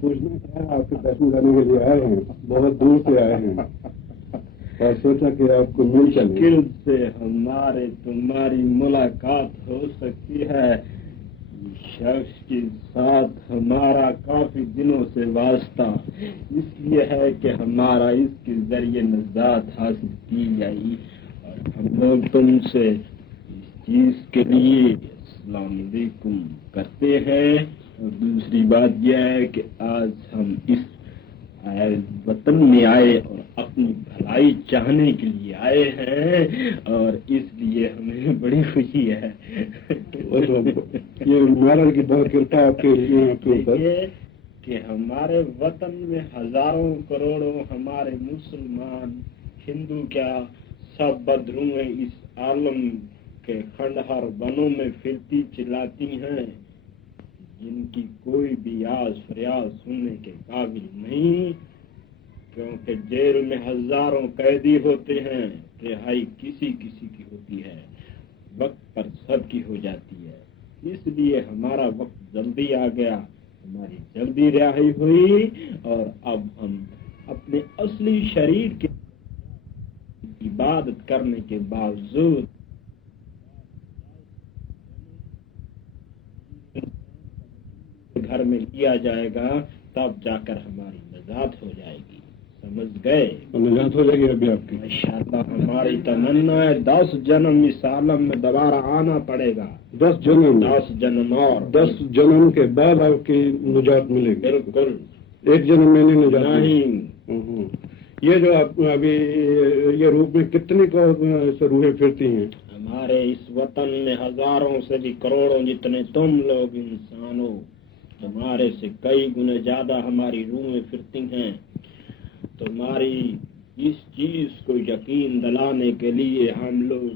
پوچھنا تھا آپ کے درشن کرنے کے لیے آئے ہیں, بہت دور سے آئے ہیں اور سوچا کہ آپ کو مل چلے. مشکل سے ہمارے تمہاری ملاقات ہو سکتی ہے. شخص کے ساتھ ہمارا کافی دنوں سے واسطہ اس لیے ہے کہ ہمارا اس کے ذریعے نجات حاصل کی جائے, اور ہم لوگ تم سے اس چیز کے لیے السلام علیکم کرتے ہیں. اور دوسری بات یہ ہے کہ آج ہم اس وطن میں آئے اور اپنی بھلائی چاہنے کے لیے آئے ہیں, اور اس لیے ہمیں بڑی خوشی ہے. یہ مہاراج کی بہت کرپا آپ کے اوپر کہ ہمارے وطن میں ہزاروں کروڑوں ہمارے مسلمان ہندو کیا سب بدرویں اس عالم کے کھنڈہر بنوں میں پھرتی چلاتی ہیں, جن کی کوئی بھی آواز فریاد سننے کے قابل نہیں, کیونکہ جیل میں ہزاروں قیدی ہوتے ہیں, رہائی کسی کسی کی ہوتی ہے, وقت پر سب کی ہو جاتی ہے. اس لیے ہمارا وقت جلدی آ گیا, ہماری جلدی رہائی ہوئی, اور اب ہم اپنے اصلی شریر کی عبادت کرنے کے باوجود گھر میں لیا جائے گا, تب جا کر ہماری نجات ہو جائے گی. سمجھ گئے؟ نجات ہو جائے گی ابھی آپ کی ماشاءاللہ. ہماری تمنا ہے 10 جنم اس عالم میں دوبارہ آنا پڑے گا. 10 جنم 10 جنم اور 10 جنم کے بعد آپ کی نجات ملے گی. بالکل. ایک جنم میں نہیں نجات نہیں. یہ جو آپ ابھی یہ روپ میں کتنی روحیں پھرتی ہیں ہمارے اس وطن میں؟ ہزاروں سے بھی کروڑوں جتنے تم لوگ انسان ہو, تمہارے سے کئی گنے زیادہ ہماری روحیں پھرتی ہیں. تمہاری اس چیز کو یقین دلانے کے لیے ہم لوگ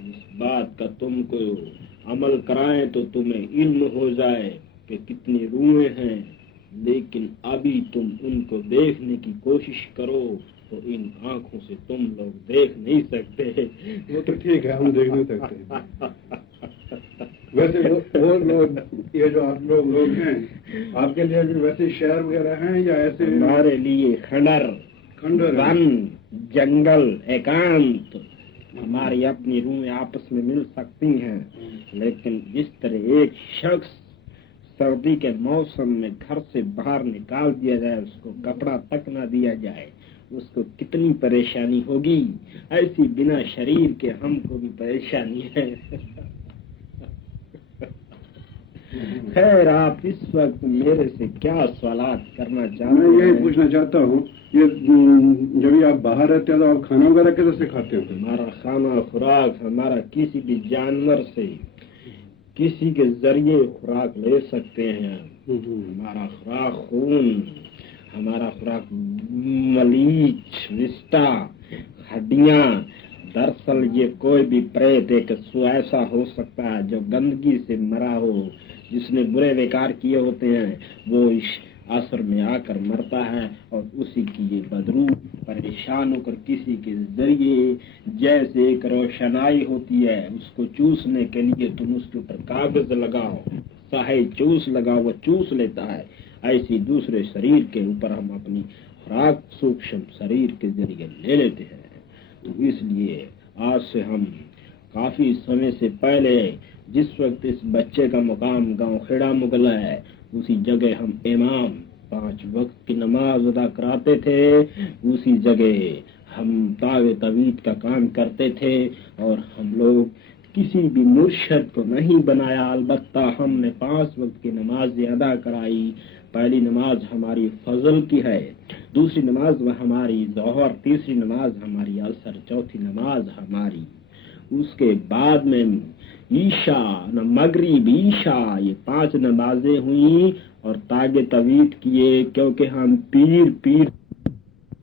اس بات کا تم کو عمل کرائیں تو تمہیں علم ہو جائے کہ کتنی روحیں ہیں, لیکن ابھی تم ان کو دیکھنے کی کوشش کرو تو ان آنکھوں سے تم لوگ دیکھ نہیں سکتے. وہ تو ٹھیک ہے, ہم دیکھ نہیں سکتے. ویسے وہ لوگ یہ جو آپ لوگ ہیں, آپ کے لیے بھی ویسے شہر وغیرہ ہیں یا ایسے؟ ہمارے لیے کھنڈر ون جنگل ایکانت, ہماری اپنی روحیں آپس میں مل سکتی ہیں, لیکن جس طرح ایک شخص سردی کے موسم میں گھر سے باہر نکال دیا جائے, اس کو کپڑا تک نہ دیا جائے, اس کو کتنی پریشانی ہوگی, ایسی بنا شریر کے ہم کو بھی پریشانی ہے. خیر, آپ اس وقت میرے سے کیا سوالات کرنا چاہتے ہیں؟ میں یہی پوچھنا چاہتا ہوں, یہ جب آپ باہر رہتے ہیں تو آپ کھانا وغیرہ کیسے سے کھاتے ہیں؟ ہمارا کھانا خوراک ہمارا کسی بھی جانور سے کسی کے ذریعے خوراک لے سکتے ہیں. ہمارا خوراک خون, ہمارا خوراک ملیچ رشتہ ہڈیاں. دراصل یہ کوئی بھی پریت ایک ایسا ہو سکتا ہے جو گندگی سے مرا ہو, جس نے برے ویکار کیے ہوتے ہیں, وہ اس عصر میں آ کر مرتا ہے, اور اسی کی یہ بدروح پریشان ہو کر کسی کے ذریعے جیسے ایک روشنائی ہوتی ہے, اس کو چوسنے کے لیے تم اس کے اوپر کاغذ لگاؤ, سہی چوس لگاؤ, وہ چوس لیتا ہے. ایسی دوسرے شریر کے اوپر ہم اپنی خوراک سوکشم شریر کے ذریعے لے لیتے ہیں. تو اس لیے آج سے ہم کافی سمے سے پہلے جس وقت اس بچے کا مقام گاؤں کھیڑا مغل ہے, اسی جگہ ہم امام 5 وقت کی نماز ادا کراتے تھے, اسی جگہ ہم تعویذ کا کام کرتے تھے, اور ہم لوگ کسی بھی مرشد کو نہیں بنایا, البتہ ہم نے 5 وقت کی نماز ادا کرائی. پہلی نماز ہماری فضل کی ہے, دوسری نماز ہماری ظہر, تیسری نماز ہماری عصر, چوتھی نماز ہماری. اس کے بعد میں عشاء, مغرب, عشاء, یہ 5 نمازیں ہوئیں, اور تاگ طویل کیے, کیونکہ ہم پیر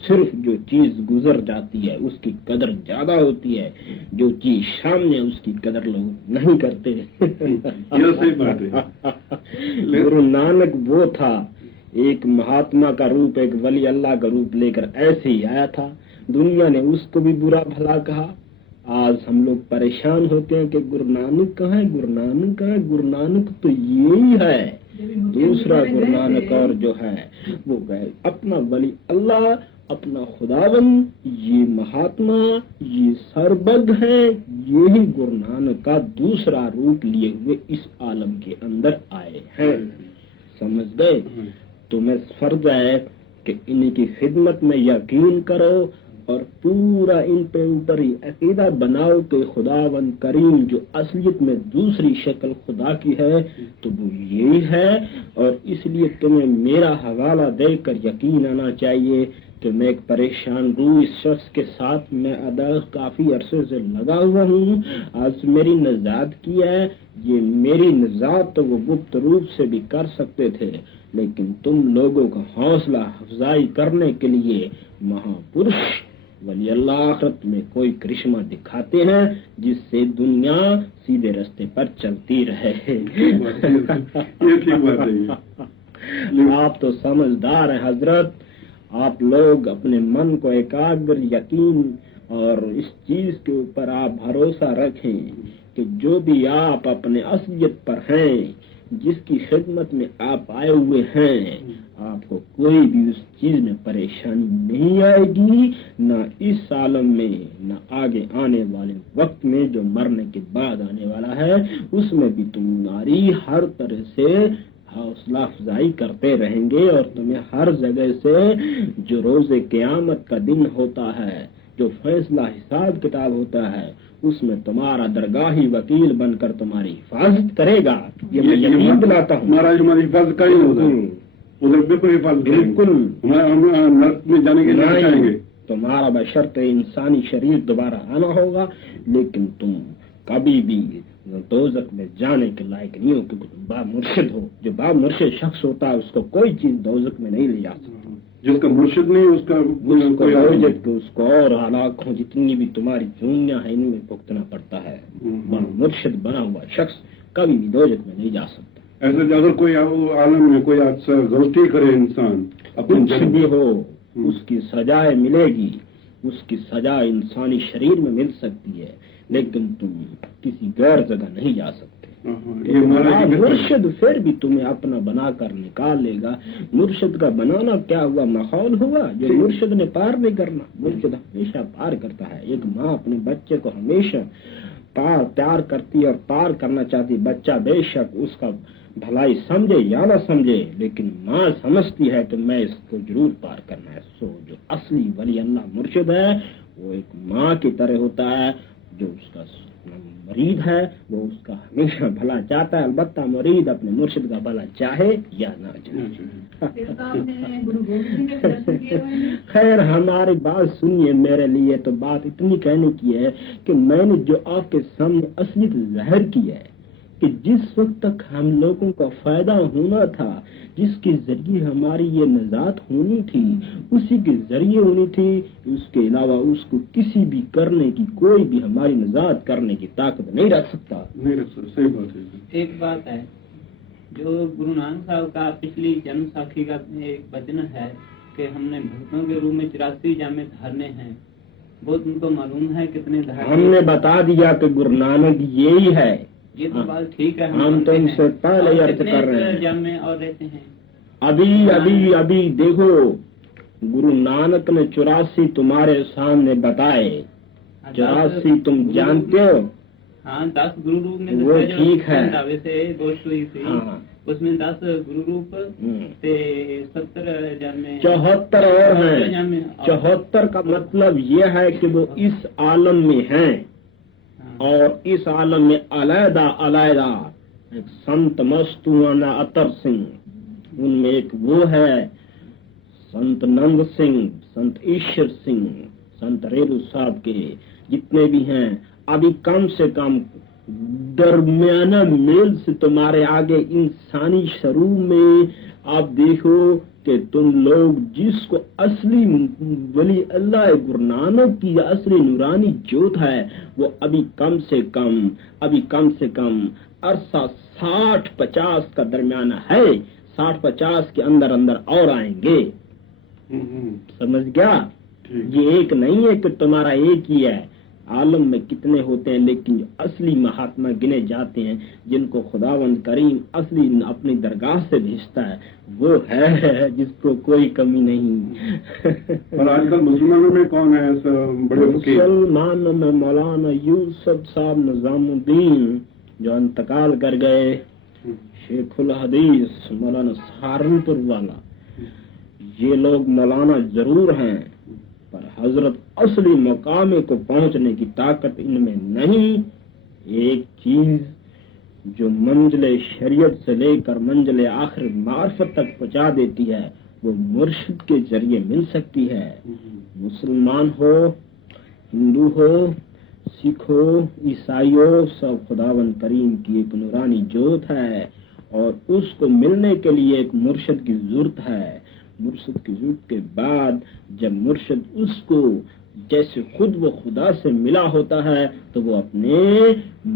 صرف جو چیز گزر جاتی ہے اس کی قدر زیادہ ہوتی ہے، جو چیز سامنے اس کی قدر لوگ نہیں کرتے. یہ صحیح بات ہے. گرو نانک وہ تھا، ایک مہاتما کا روپ، ایک ولی اللہ کا روپ لے کر ایسے ہی آیا تھا. دنیا نے اس کو بھی برا بھلا کہا. آج ہم لوگ پریشان ہوتے ہیں کہ گرو نانک کہاں ہے، گرو نانک کہاں ہے. گرو نانک تو یہی ہے، دوسرا گرو نانک اور جو ہے وہ گئے. اپنا ولی اللہ، اپنا خداوند، یہ مہاتما، یہ سربد ہے، یہی گرو نانک کا دوسرا روپ لیے ہوئے اس عالم کے اندر آئے ہیں. سمجھ گئے؟ تمہیں فرض ہے کہ ان کی خدمت میں یقین کرو اور پورا ان پہ اوپر ہی عقیدہ بناؤ کہ خداوند کریم جو اصلیت میں دوسری شکل خدا کی ہے تو وہ یہی ہے. اور اس لیے تمہیں میرا حوالہ دے کر یقین آنا چاہیے کہ میں ایک پریشان روح اس شخص کے ساتھ میں کافی عرصے سے لگا ہوا ہوں. آج میری نجات کی ہے. یہ میری نجات تو وہ گپت روپ سے بھی کر سکتے تھے، لیکن تم لوگوں کا حوصلہ افزائی کرنے کے لیے مہاپرش ولی اللہ آخرت میں کوئی کرشمہ دکھاتے ہیں جس سے دنیا سیدھے رستے پر چلتی رہے. آپ تو سمجھدار ہیں حضرت. آپ لوگ اپنے من کو ایکاگر یقین اور اس چیز کے اوپر آپ بھروسہ رکھیں کہ جو بھی آپ اپنے اصلیت پر ہیں، جس کی خدمت میں آپ آئے ہوئے ہیں، آپ کو کوئی بھی اس چیز میں پریشانی نہیں آئے گی، نہ اس عالم میں نہ آگے آنے والے وقت میں جو مرنے کے بعد آنے والا ہے اس میں بھی تمہاری ہر طرح سے حوصلہ افزائی کرتے رہیں گے. اور تمہیں ہر جگہ سے جو روز قیامت کا دن ہوتا ہے، جو فیصلہ حساب کتاب ہوتا ہے، اس میں تمہارا درگاہی وکیل بن کر تمہاری حفاظت کرے گا. یہ میں یقین دلاتا ہوں. مہاراج ہماری حفاظت کریں گے ادھر بالکل حفاظت بالکل نرک میں جانے کے لیے چاہیں گے. تمہارا بشرط انسانی شریر دوبارہ آنا ہوگا، لیکن تم کبھی بھی دوزخ میں جانے کے لائق نہیں ہو، کیونکہ تم با مرشد ہو. جو با مرشد شخص ہوتا ہے اس کو کوئی چیز دوزخ میں نہیں لے جا سکتا. جس کا مرشد نہیں اس کا اس کو اور ہلاک ہو جتنی بھی تمہاری چونیاں ہیں ان میں بھگتنا پڑتا ہے. با مرشد بنا ہوا شخص کبھی بھی دوزخ میں نہیں جا سکتا. ایسے اگر کوئی عالم میں کوئی غلطی کرے انسان کچھ بھی ہو اس کی سزائے ملے گی. اس کی سزا انسانی شریر میں مل سکتی ہے، لیکن تم کسی غیر جگہ نہیں جا سکتے. مرشد پھر بھی تمہیں اپنا بنا کر نکال لے گا. مرشد کا بنانا کیا ہوا؟ ماحول ہوا جو مرشد نے پار نہیں کرنا. مرشد ہمیشہ پار کرتا ہے. ایک ماں اپنے بچے کو ہمیشہ پیار کرتی اور پار کرنا چاہتی. بچہ بے شک اس کا بھلائی سمجھے یا نہ سمجھے، لیکن ماں سمجھتی ہے کہ میں اس کو ضرور پار کرنا ہے. سو جو اصلی ولی اللہ مرشد ہے وہ ایک ماں کی طرح ہوتا ہے. جو اس کا مرید ہے وہ اس کا ہمیشہ بھلا چاہتا ہے. البتہ مرید اپنے مرشد کا بھلا چاہے یا نہ چاہے. خیر ہماری بات سنیے. میرے لیے تو بات اتنی کہنے کی ہے کہ میں نے جو آپ کے سامنے اصلیت ظاہر کی ہے کہ جس وقت تک ہم لوگوں کا فائدہ ہونا تھا، جس کے ذریعے ہماری یہ نجات ہونی تھی، اسی کے ذریعے ہونی تھی. اس کے علاوہ اس کو کسی بھی کرنے کی، کوئی بھی ہماری نجات کرنے کی طاقت نہیں رکھ سکتا. صحیح بات ہے. ایک بات ہے جو گرو نانک صاحب کا پچھلی جنم ساکھی کا ایک وچن ہے کہ ہم نے بھکتوں کے روپ میں 84 جامع دھارنے ہیں. بہت ان کو معلوم ہے کتنے دھارنے. ہم نے بتا دیا کہ گرو نانک یہی ہے. یہ تو بات ٹھیک ہے. ہم تو ان سے پہلے عرض کر رہے ہیں. جامع اور رہتے ہیں ابھی دیکھو گرو نانک نے 84 تمہارے سامنے بتائے. 84 تم جانتے ہو. ہاں 10 گرو روپ میں وہ ٹھیک ہے. ویسے گوشت ہوئی تھی اس میں 10 گرو روپ 70 جامع 74 اور ہیں. 74 کا مطلب یہ ہے کہ وہ اس عالم میں ہیں اور اس عالم میں علیحدہ ایک سنت مستوانہ اطر سنگھ، ان میں ایک وہ ہے سنت نند سنگھ، سنت ایشور سنگھ، سنت ریرو صاحب کے جتنے بھی ہیں. ابھی کم سے کم درمیانہ میل سے تمہارے آگے انسانی شروع میں آپ دیکھو کہ تم لوگ جس کو اصلی ولی اللہ گرو نانک کی اصلی نورانی جوت ہے وہ ابھی کم سے کم عرصہ 60-50 کا درمیانہ ہے. 60-50 کے اندر اور آئیں گے. سمجھ گیا؟ یہ ایک نہیں ہے کہ تمہارا ایک ہی ہے. عالم میں کتنے ہوتے ہیں لیکن جو اصلی مہاتما گنے جاتے ہیں جن کو خداوند کریم اصلی اپنی درگاہ سے بھیجتا ہے وہ ہے جس کو کوئی کمی نہیں. اور آج کل مسلمانوں میں کون ہے بڑے فقیر؟ مسلمانوں میں مولانا یوسف صاحب نظام الدین جو انتقال کر گئے، شیخ الحدیث مولانا سہارنپور والا، یہ لوگ مولانا ضرور ہیں پر حضرت اصلی مقام کو پہنچنے کی طاقت ان میں نہیں. ایک چیز جو منزل شریعت سے لے کر منزل آخر معرفت تک پہنچا دیتی ہے وہ مرشد کے ذریعے مل سکتی ہے. مسلمان ہو، ہندو ہو، سکھ ہو، عیسائی ہو، سب خداوند کریم کی ایک نورانی جوت ہے اور اس کو ملنے کے لیے ایک مرشد کی ضرورت ہے. مرشد کی ضرورت کے بعد جب مرشد اس کو جیسے خود وہ خدا سے ملا ہوتا ہے تو وہ اپنے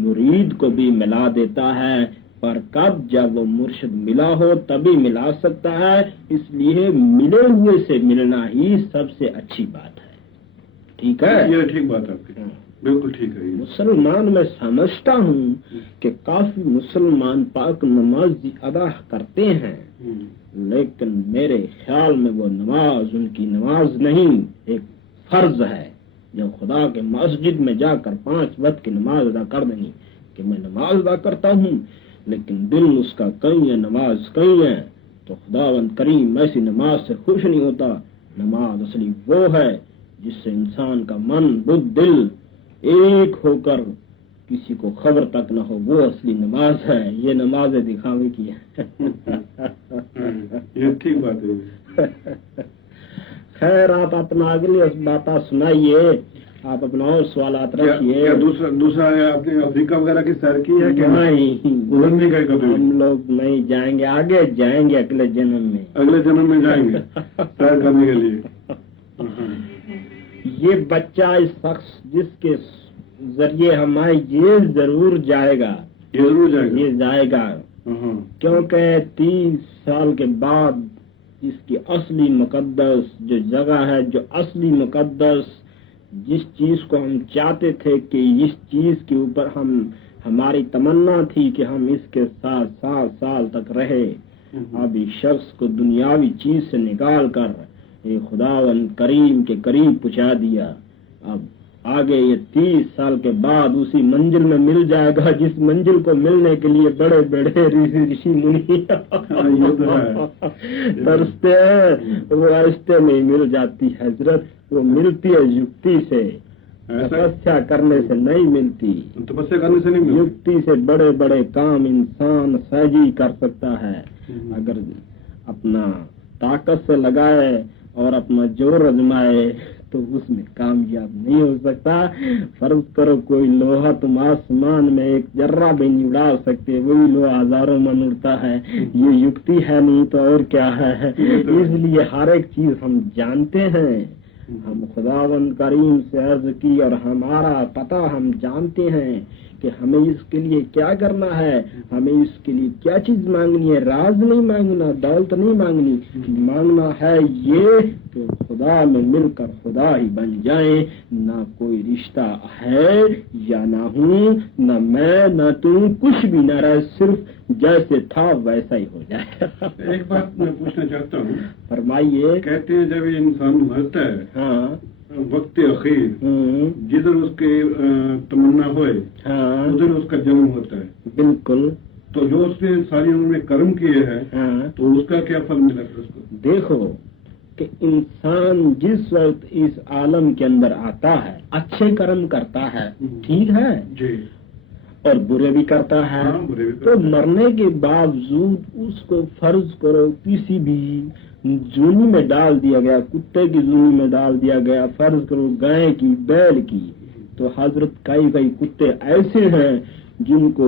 مرید کو بھی ملا دیتا ہے. پر کب؟ جب وہ مرشد ملا ہو تبھی ملا سکتا ہے. اس لیے ملے ہوئے سے ملنا ہی سب سے اچھی بات ہے. ٹھیک ہے؟ یہ ٹھیک بات آپ کی، بالکل ٹھیک ہے. مسلمان میں سمجھتا ہوں کہ کافی مسلمان پاک نماز ادا کرتے ہیں لیکن میرے خیال میں وہ نماز ان کی نماز نہیں، ایک فرض ہے. جو خدا کے مسجد میں جا کر 5 وقت کی نماز ادا کر دیں گی کہ میں نماز ادا کرتا ہوں لیکن دل اس کا کہیں ہے، نماز کہیں ہے، تو خداوند کریم ایسی نماز سے خوش نہیں ہوتا. نماز اصلی وہ ہے جس سے انسان کا من بدھ دل ایک ہو کر کسی کو خبر تک نہ ہو، وہ اصلی نماز ہے. یہ نماز دکھاوے کی ہے. یہ ٹھیک بات ہے. خیر آپ اپنا اگلی بات سنائیے، آپ اپنا اور سوالات رکھیے. دوسرا ہے آپ نے افریقہ وغیرہ کی سیر کی ہے کہ نہیں؟ ہم لوگ نہیں جائیں گے، آگے جائیں گے اگلے جنم میں جائیں گے سیر کرنے کے لیے. یہ بچہ اس شخص جس کے ذریعے ہم آئے یہ ضرور جائے گا. یہ جائے گا کیونکہ 30 سال کے بعد اس کی اصلی مقدس جو جگہ ہے، جو اصلی مقدس جس چیز کو ہم چاہتے تھے کہ اس چیز کے اوپر ہماری تمنا تھی کہ ہم اس کے ساتھ 7 سال تک رہے، اب اس شخص کو دنیاوی چیز سے نکال کر خداوند کریم کے قریب پہنچا دیا. اب آگے یہ 30 سال کے بعد اسی منزل میں مل جائے گا جس منزل کو ملنے کے لیے بڑے بڑے رشی منی ترستے ہیں، وہ راستے میں مل جاتی ہے. حضرت وہ ملتی ہے یکتی سے، تپسیا کرنے سے نہیں ملتی. یکتی سے بڑے بڑے کام انسان سہجی کر سکتا ہے. اگر اپنا طاقت سے لگائے اور اپنا زور آزمائے تو اس میں کامیاب نہیں ہو سکتا. فرض کرو کوئی لوہا تم آسمان میں ایک ذرہ بھی نہیں اڑا سکتے، وہی لوہا ہزاروں من اڑتا ہے. یہ یکتی ہے نہیں تو اور کیا ہے. اس لیے ہر ایک چیز ہم جانتے ہیں. ہم خداوند کریم سے عرض کی اور ہمارا پتہ ہم جانتے ہیں کہ ہمیں اس کے لیے کیا کرنا ہے، ہمیں اس کے لیے کیا چیز مانگنی ہے. راز نہیں مانگنا، دولت نہیں مانگنی، مانگنا ہے یہ کہ خدا میں مل کر خدا ہی بن جائیں. نہ کوئی رشتہ ہے یا نہ ہوں، نہ میں نہ تم، کچھ بھی نہ رہے، صرف جیسے تھا ویسا ہی ہو جائے. ایک بات میں پوچھنا چاہتا ہوں. فرمائیے. کہتے ہیں جب انسان مرتا ہے ہاں وقت اخیر جدھر اس کی تمنا ہوئے ادھر اس کا جنم ہوتا ہے. بالکل. تو جو اس نے ساری عمر میں کرم کیے ہیں تو اس کا کیا پھل ملا پھر اس کو؟ دیکھو کہ انسان جس وقت اس عالم کے اندر آتا ہے اچھے کرم کرتا ہے، ٹھیک ہے جی، اور برے بھی کرتا ہے، تو مرنے کے باوجود اس کو فرض کرو کسی بھی زونی میں ڈال دیا گیا، کتے کی زونی میں ڈال دیا گیا، فرض کرو گائے کی، بیل کی، تو حضرت کئی کتے ایسے ہیں جن کو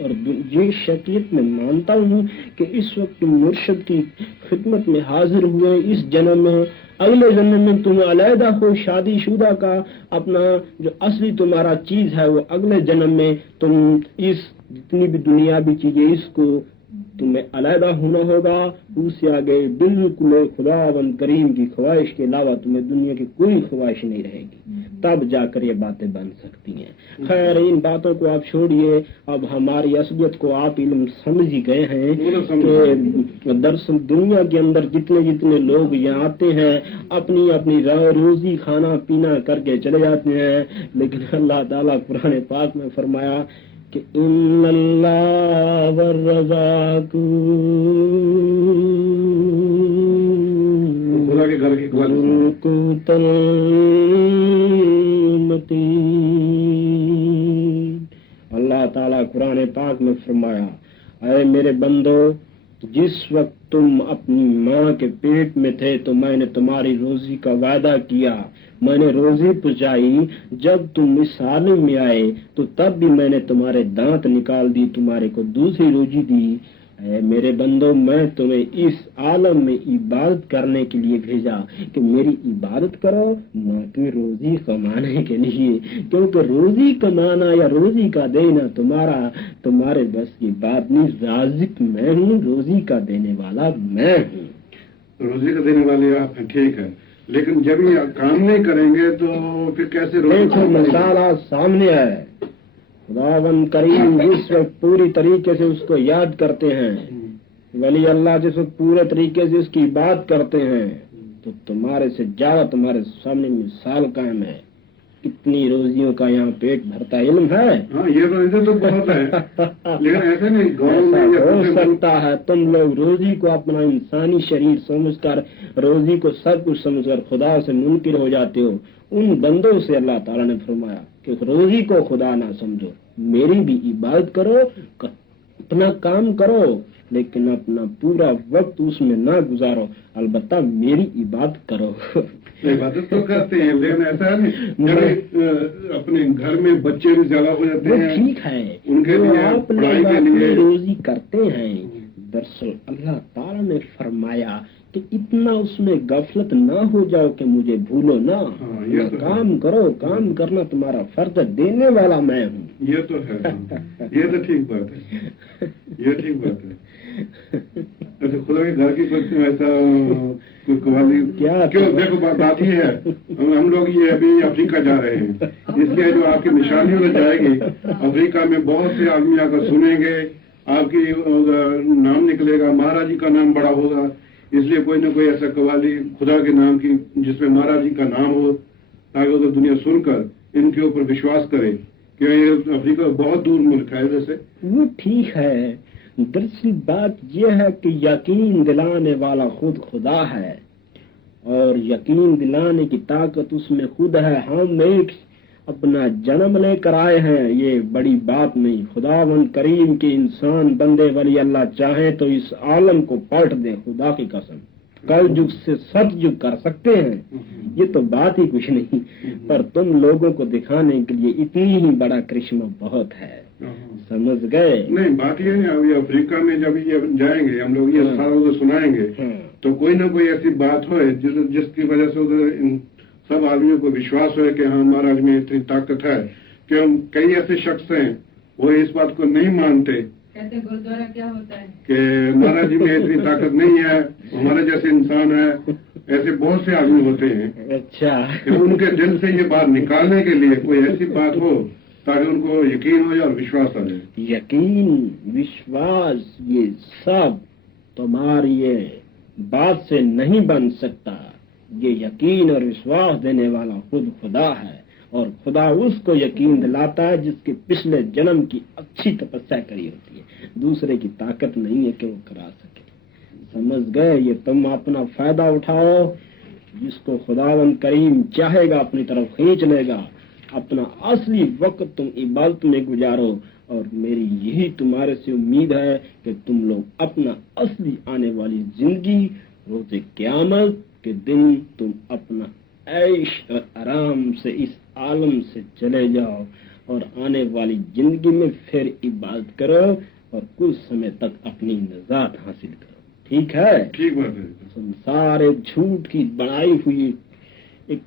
اور یہ شکیت میں مانتا ہوں کہ اس وقت تم مرشد کی خدمت میں حاضر ہوئے، اس جنم میں، اگلے جنم میں تم علیحدہ ہو، شادی شدہ کا اپنا جو اصلی تمہارا چیز ہے وہ اگلے جنم میں تم اس جتنی بھی دنیاوی چیزیں اس کو تمہیں علیحدہ ہونا ہوگا، اس سے آگے بالکل خداوند کریم کی خواہش کے علاوہ تمہیں دنیا کی کوئی خواہش نہیں رہے گی، تب جا کر یہ باتیں بن سکتی ہیں۔ خیر ان باتوں کو آپ چھوڑیے، اب ہماری اصلیت کو آپ علم سمجھ ہی گئے ہیں کہ دراصل دنیا کے اندر جتنے لوگ یہاں آتے ہیں اپنی اپنی روزی کھانا پینا کر کے چلے جاتے ہیں، لیکن اللہ تعالیٰ قرآن پاک میں فرمایا کہ ان اللہ والرزاق اللہ تعالیٰ قرآن پاک میں فرمایا، اے میرے بندو، جس وقت تم اپنی ماں کے پیٹ میں تھے تو میں نے تمہاری روزی کا وعدہ کیا، میں نے روزی پہنچائی، جب تم اس عالم میں آئے تو تب بھی میں نے تمہارے دانت نکال دی، تمہارے کو دوسری روزی دی۔ اے میرے بندو، میں تمہیں اس عالم میں عبادت کرنے کے لیے بھیجا کہ میری عبادت کرو، نہ کہ روزی کمانے کے لیے، کیونکہ روزی کمانا یا روزی کا دینا تمہارے بس کی بات نہیں، رازق میں ہوں، روزی کا دینے والا میں ہوں۔ روزی کا دینے والے آپ ہیں، ٹھیک ہے، لیکن جب یہ کام نہیں کریں گے تو پھر کیسے روزی؟ دیکھو مسئلہ سامنے ہے، خداوند کریم جس وقت پوری طریقے سے اس کو یاد کرتے ہیں، ولی اللہ جس وقت پورے طریقے سے اس کی بات کرتے ہیں، تو تمہارے سے زیادہ تمہارے سامنے مثال قائم ہے۔ کتنی روزیوں کا یہاں پیٹ بھرتا علم ہے؟ ہاں یہ تو ادھر تو بہت ہے، لیکن ایسے نہیں گاؤں میں ہو سکتا ہے تم لوگ روزی کو اپنا انسانی شریر سمجھ کر، روزی کو سب کچھ سمجھ کر خدا سے منکر ہو جاتے ہو۔ ان بندوں سے اللہ تعالیٰ نے فرمایا کہ روزی کو خدا نہ سمجھو، میری بھی عبادت کرو، اپنا کام کرو، لیکن اپنا پورا وقت اس میں نہ گزارو، البتہ میری عبادت کرو۔ عبادت تو کرتے ہیں، لیکن ایسا نہیں اپنے گھر میں بچے بھی زیادہ ہو جاتے ہیں، ٹھیک ہے، ان کے لیے آپ پڑھائی کے لیے روزی کرتے ہیں، دراصل اللہ تعالیٰ نے فرمایا کہ اتنا اس میں غفلت نہ ہو جاؤ کہ مجھے بھولو نہ، کام کرو، کام کرنا تمہارا فرض، دینے والا میں ہوں۔ یہ تو ہے، یہ تو ٹھیک بات ہے، یہ ٹھیک بات ہے۔ اچھا خدا کے گھر کی ایسا کیوں؟ دیکھو بات یہ ہے، ہم لوگ یہ ابھی افریقہ جا رہے ہیں، اس لیے جو آپ کی نشانیوں میں جائے گی، افریقہ میں بہت سے آدمی آ کر سنیں گے، آپ کی نام نکلے گا، مہاراج جی کا نام بڑا ہوگا، اس لیے کوئی نہ کوئی ایسا قوالی خدا کے نام کی جس میں مہاراج جی کا نام ہو، تاکہ وہ دنیا سن کر ان کے اوپر وشواس کرے کہ یہ افریقہ بہت دور ملک ہے۔ جیسے وہ ٹھیک ہے، دراصل بات یہ ہے کہ یقین دلانے والا خود خدا ہے، اور یقین دلانے کی طاقت اس میں خود ہے۔ ہم ایک اپنا جنم لے کر آئے ہیں، یہ بڑی بات نہیں۔ خداوند کریم کے انسان بندے ولی اللہ چاہیں تو اس عالم کو پلٹ دیں، خدا کی قسم، کل یگ سے ست یگ کر سکتے ہیں، یہ تو بات ہی کچھ نہیں، پر تم لوگوں کو دکھانے کے لیے اتنی ہی بڑا کرشمہ بہت ہے، سمجھ گئے؟ نہیں، بات یہ ہے ابھی افریقہ میں جب یہ جائیں گے ہم لوگ، یہ سارا ادھر سنائیں گے تو کوئی نہ کوئی ایسی بات ہوئے جس کی وجہ سے ادھر سب آدمیوں کو وشواس ہوئے کہ ہاں مہاراج میں اتنی طاقت ہے، کہ کئی ایسے شخص ہیں وہ اس بات کو نہیں مانتے گردوارا کیا ہوتا ہے کہ مہاراج جی میں اتنی طاقت نہیں ہے، ہمارے جیسے انسان ہے، ایسے بہت سے آدمی ہوتے ہیں۔ اچھا، کہ ان کے دل سے یہ بات نکالنے کے لیے کوئی ایسی بات ہو تاکہ ان کو یقین ہو جائے اور وشواس آ جائے۔ یقین، وشواس، یہ سب تمہاری یہ بات سے نہیں بن سکتا۔ یہ یقین اور وشواس دینے والا خود خدا ہے، اور خدا اس کو یقین دلاتا ہے جس کے پچھلے جنم کی اچھی تپسیا کری ہوتی ہے، دوسرے کی طاقت نہیں ہے کہ وہ کرا سکے، سمجھ گئے؟ یہ تم اپنا فائدہ اٹھاؤ، جس کو خداوند کریم چاہے گا اپنی طرف کھینچ لے گا، اپنا اصلی وقت تم عبادت میں گزارو، اور میری یہی تمہارے سے امید ہے کہ تم لوگ اپنا اصلی آنے والی زندگی روز قیامت کے دن تم اپنا عیش اور آرام سے اس عالم سے چلے جاؤ، اور آنے والی زندگی میں پھر عبادت کرو اور کچھ سمے تک اپنی نجات حاصل کرو. ٹھیک ہے؟ ٹھیک بات ہے. سنسار ایک جھوٹ کی بنائی ہوئی ایک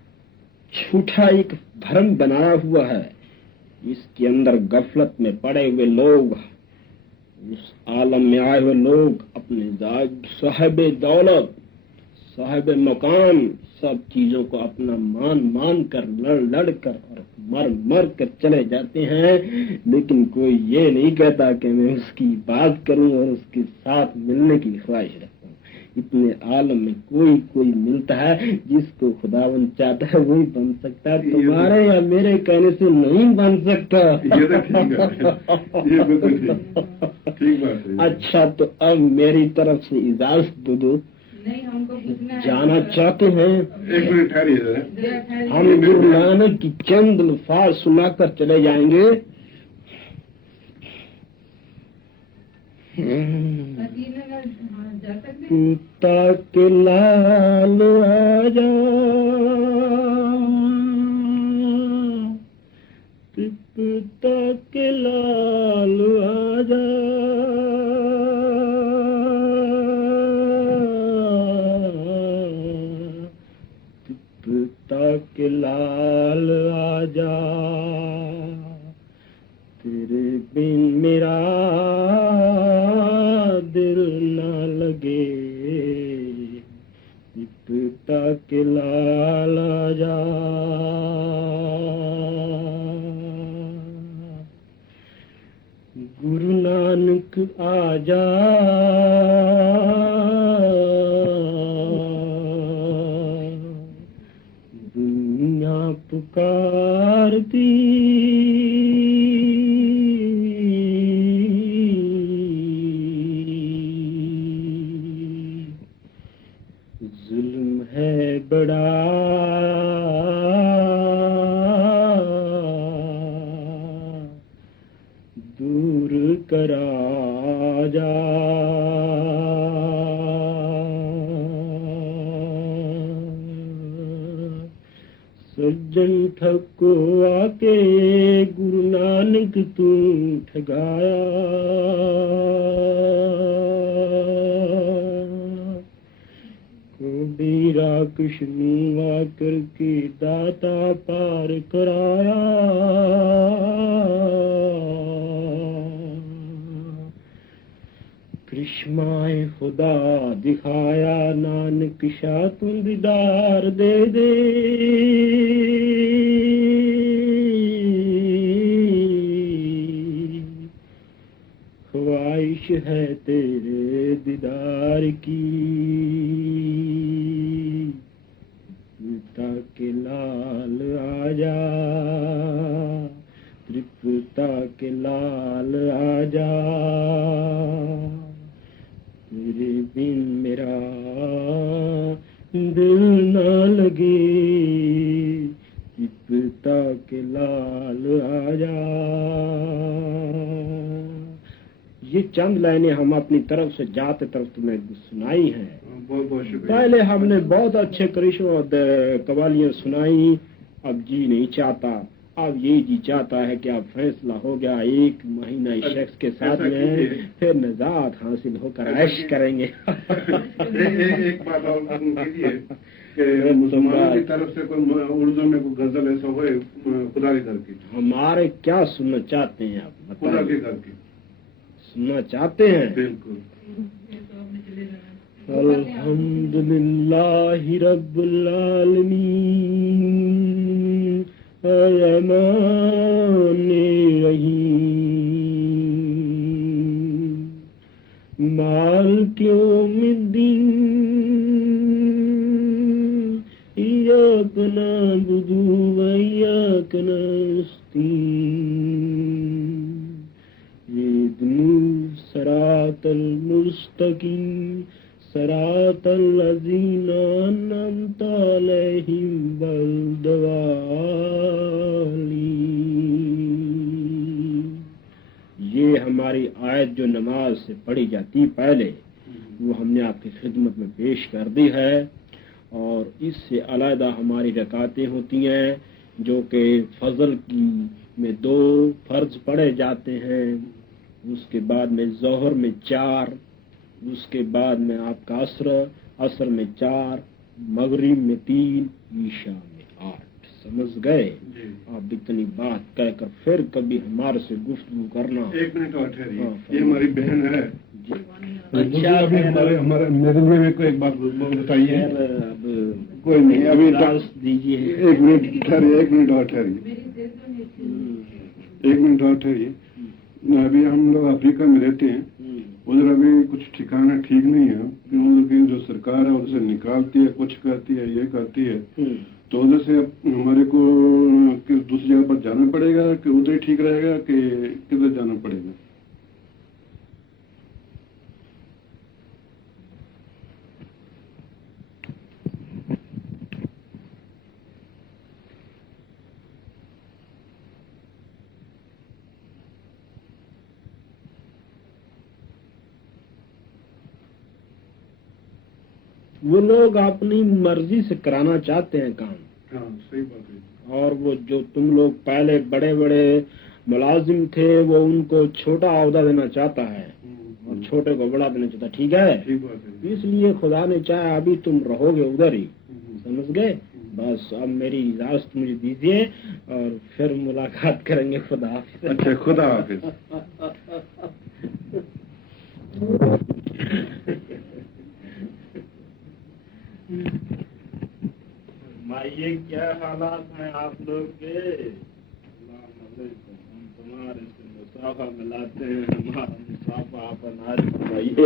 جھوٹا ایک بھرم بنایا ہوا ہے. اس کے اندر غفلت میں پڑے ہوئے لوگ، اس عالم میں آئے ہوئے لوگ اپنے صاحب دولت، صاحب مقام، سب چیزوں کو اپنا مان کر لڑ کر اور مر کر چلے جاتے ہیں، لیکن کوئی یہ نہیں کہتا کہ میں اس کی بات کروں اور اس کے ساتھ ملنے کی خواہش رکھتا ہوں. اتنے عالم میں کوئی ملتا ہے جس کو خداوند چاہتا ہے وہی بن سکتا ہے. تمہارے یا میرے کہنے سے نہیں بن سکتا. اچھا، تو اب میری طرف سے اجازت دو. نہیں، ہم کو پوچھنا ہے. جانا چاہتے ہیں؟ ایک منٹ ٹھہریے. ہم گرو نانک کی چند الفاظ سنا کر چلے جائیں گے. پتا کے لال آجا، پتا کے لال آجا، پتا کے لال آجا، تیرے بن میرا دل نہ لگے، پتا کے لال آجا. گرو نانک آجا، دنیا پکارتی، ظلم ہے بڑا دور کرا جا. سجن ٹھگو آ کے گرو نانک تم ٹھگایا، کوئی راکش آ کر کے داتا پار کرایا. کرشمائے خدا دکھایا، نانک شاہ تم دیدار دے دے. خواہش ہے تیرے دیدار کی، پتا کے لال آجا، پتا کے لال آجا، تیرے بن میرا دل نہ لگے، پتا کے لال آجا. یہ چند لائنیں ہم اپنی طرف سے جاتے طرف تمہیں سنائی ہیں. بہت شکریہ. پہلے ہم نے بہت اچھے کرشم اور قوالیاں سنائی. اب جی نہیں چاہتا، اب یہ جی چاہتا ہے کہ اب فیصلہ ہو گیا، 1 مہینہ اس شخص کے ساتھ میں، پھر نجات حاصل ہو کر عیش کریں گے. ایک بات اور کیجیے کہ مسلمانوں کی طرف سے کوئی اردو میں کوئی غزل ایسا ہوئے خدا کے گھر کی. ہمارے کیا سننا چاہتے ہیں آپ؟ خدا کے گھر کی سننا چاہتے ہیں؟ بالکل. الحمد للہ رب العالمین الرحمن الرحیم مالک یوم الدین ایاک نعبد و ایاک نستعین اهدنا الصراط المستقیم صراط الذین انعمت علیہم غیر الضالین. یہ ہماری آیت جو نماز سے پڑھی جاتی پہلے، وہ ہم نے آپ کی خدمت میں پیش کر دی ہے. اور اس سے علیحدہ ہماری رکعتیں ہوتی ہیں جو کہ فضل کی میں 2 فرض پڑھے جاتے ہیں، اس کے بعد میں ظہر میں 4، اس کے بعد میں آپ کا عصر میں 4، مغرب میں 3، عشاء میں 8۔ سمجھ گئے؟ آپ اتنی بات کہہ کر پھر کبھی ہمارے سے گفتگو کرنا۔ 1 منٹ اور ٹھہریے، یہ ہماری بہن ہے۔ اچھا، ہمارے میرے میں کوئی ایک بات بتائیے۔ اب کوئی نہیں، ابھی اجازت دیجیے۔ 1 منٹ ٹھہریے، 1 منٹ اور ٹھہریے، 1 منٹ اور ٹھہریے۔ ابھی ہم لوگ افریقہ میں رہتے ہیں، ادھر ابھی کچھ ٹھکانا ٹھیک نہیں ہے، ادھر کی جو سرکار ہے ادھر سے نکالتی ہے، کچھ کرتی ہے، یہ کرتی ہے، تو ادھر سے ہمارے کو دوسری جگہ پر جانا پڑے گا کہ ادھر ہی ٹھیک رہے گا کہ کدھر جانا پڑے گا؟ وہ لوگ اپنی مرضی سے کرانا چاہتے ہیں کام۔ ہاں صحیح بات ہے۔ اور وہ جو تم لوگ پہلے بڑے بڑے ملازم تھے وہ ان کو چھوٹا عہدہ دینا چاہتا ہے اور چھوٹے کو بڑا دینا چاہتا ہے، ٹھیک ہے؟ اس لیے خدا نے چاہا ابھی تم رہو گے ادھر ہی، سمجھ گئے؟ بس اب میری اجازت مجھے دیجیے اور پھر ملاقات کریں گے۔ خدا حافظ۔ اچھا، خدا حافظ۔ مائیے کیا حالات ہیں آپ لوگ کے؟ السلام علیکم۔ ہم تمہارے سے مسافہ ملاتے ہیں، ہمارا مسافہ آپ اناج فرمائیے۔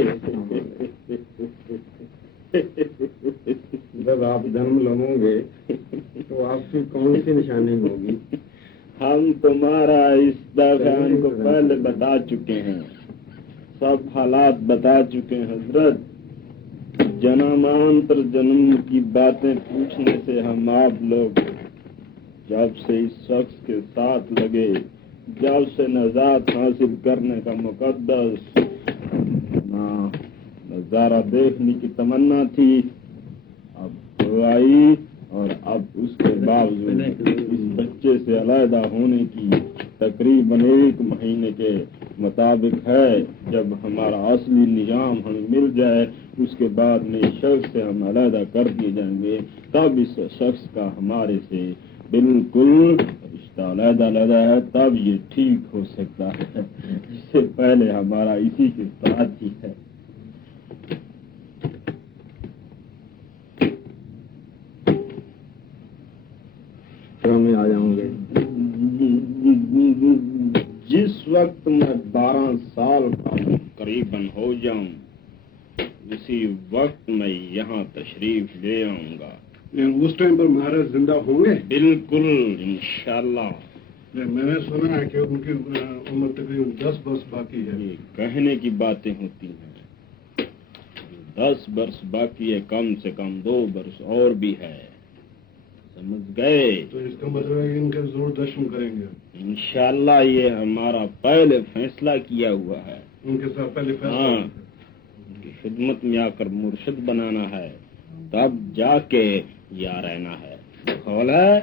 جب آپ جنم لو گے تو آپ کی کون سی نشانی ہوگی؟ ہم تمہارا اس داغان کو پہلے بتا چکے ہیں، سب حالات بتا چکے ہیں حضرت۔ جنمانتر جنم کی باتیں پوچھنے سے ہم آپ لوگ جب سے اس شخص کے ساتھ لگے، جب سے نجات حاصل کرنے کا مقدس نظارہ دیکھنے کی تمنا تھی، اب تو آئی، اور اب اس کے باوجود اس بچے سے علیحدہ ہونے کی تقریباً 1 مہینے کے مطابق ہے۔ جب ہمارا اصلی نظام ہمیں مل جائے اس کے بعد میں شخص سے ہم علیحدہ کر دیے جائیں گے، تب اس شخص کا ہمارے سے بالکل رشتہ علیحدہ ہے، تب یہ ٹھیک ہو سکتا ہے۔ اس سے پہلے ہمارا اسی کے ساتھ ہی ہے۔ میں آ جاؤں گے جس وقت میں 12 سال کا قریباً ہو جاؤں، اسی وقت میں یہاں تشریف لے آؤں گا۔ اس ٹائم پر مہاراج زندہ ہوں گے؟ بالکل، انشاءاللہ۔ میں نے سنا ہے کہ ان کی عمر تقریباً 10 برس باقی ہے۔ یہ کہنے کی باتیں ہوتی ہیں، 10 برس باقی ہے، کم سے کم 2 برس اور بھی ہے، سمجھ گئے؟ تو اس کا مطلب ہے کہ ان کا ضرور درشن کریں گے انشاءاللہ۔ یہ ہمارا پہلے فیصلہ کیا ہوا ہے، ان کے ساتھ پہلے فیصلہ ہاں، ان کی خدمت میں آ کر مرشد بنانا ہے، تب جا کے یا رہنا ہے۔ قول ہے؟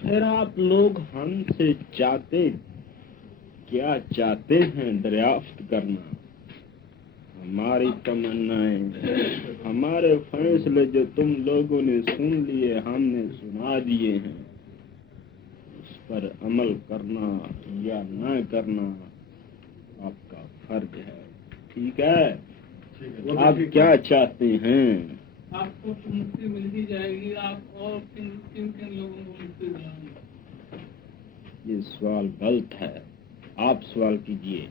خیر، آپ لوگ ہم سے کیا چاہتے ہیں دریافت کرنا؟ ہماری تمنائیں، ہمارے فیصلے جو تم لوگوں نے سن لیے، ہم نے سنا دیے ہیں، اس پر عمل کرنا یا نہ کرنا آپ کا فرض ہے، ٹھیک ہے؟ آپ کیا چاہتے ہیں؟ آپ کو مکتی مل ہی جائے گی، آپ اور کن لوگوں کو مکتی دیں گے؟ یہ سوال غلط ہے، آپ سوال کیجئے۔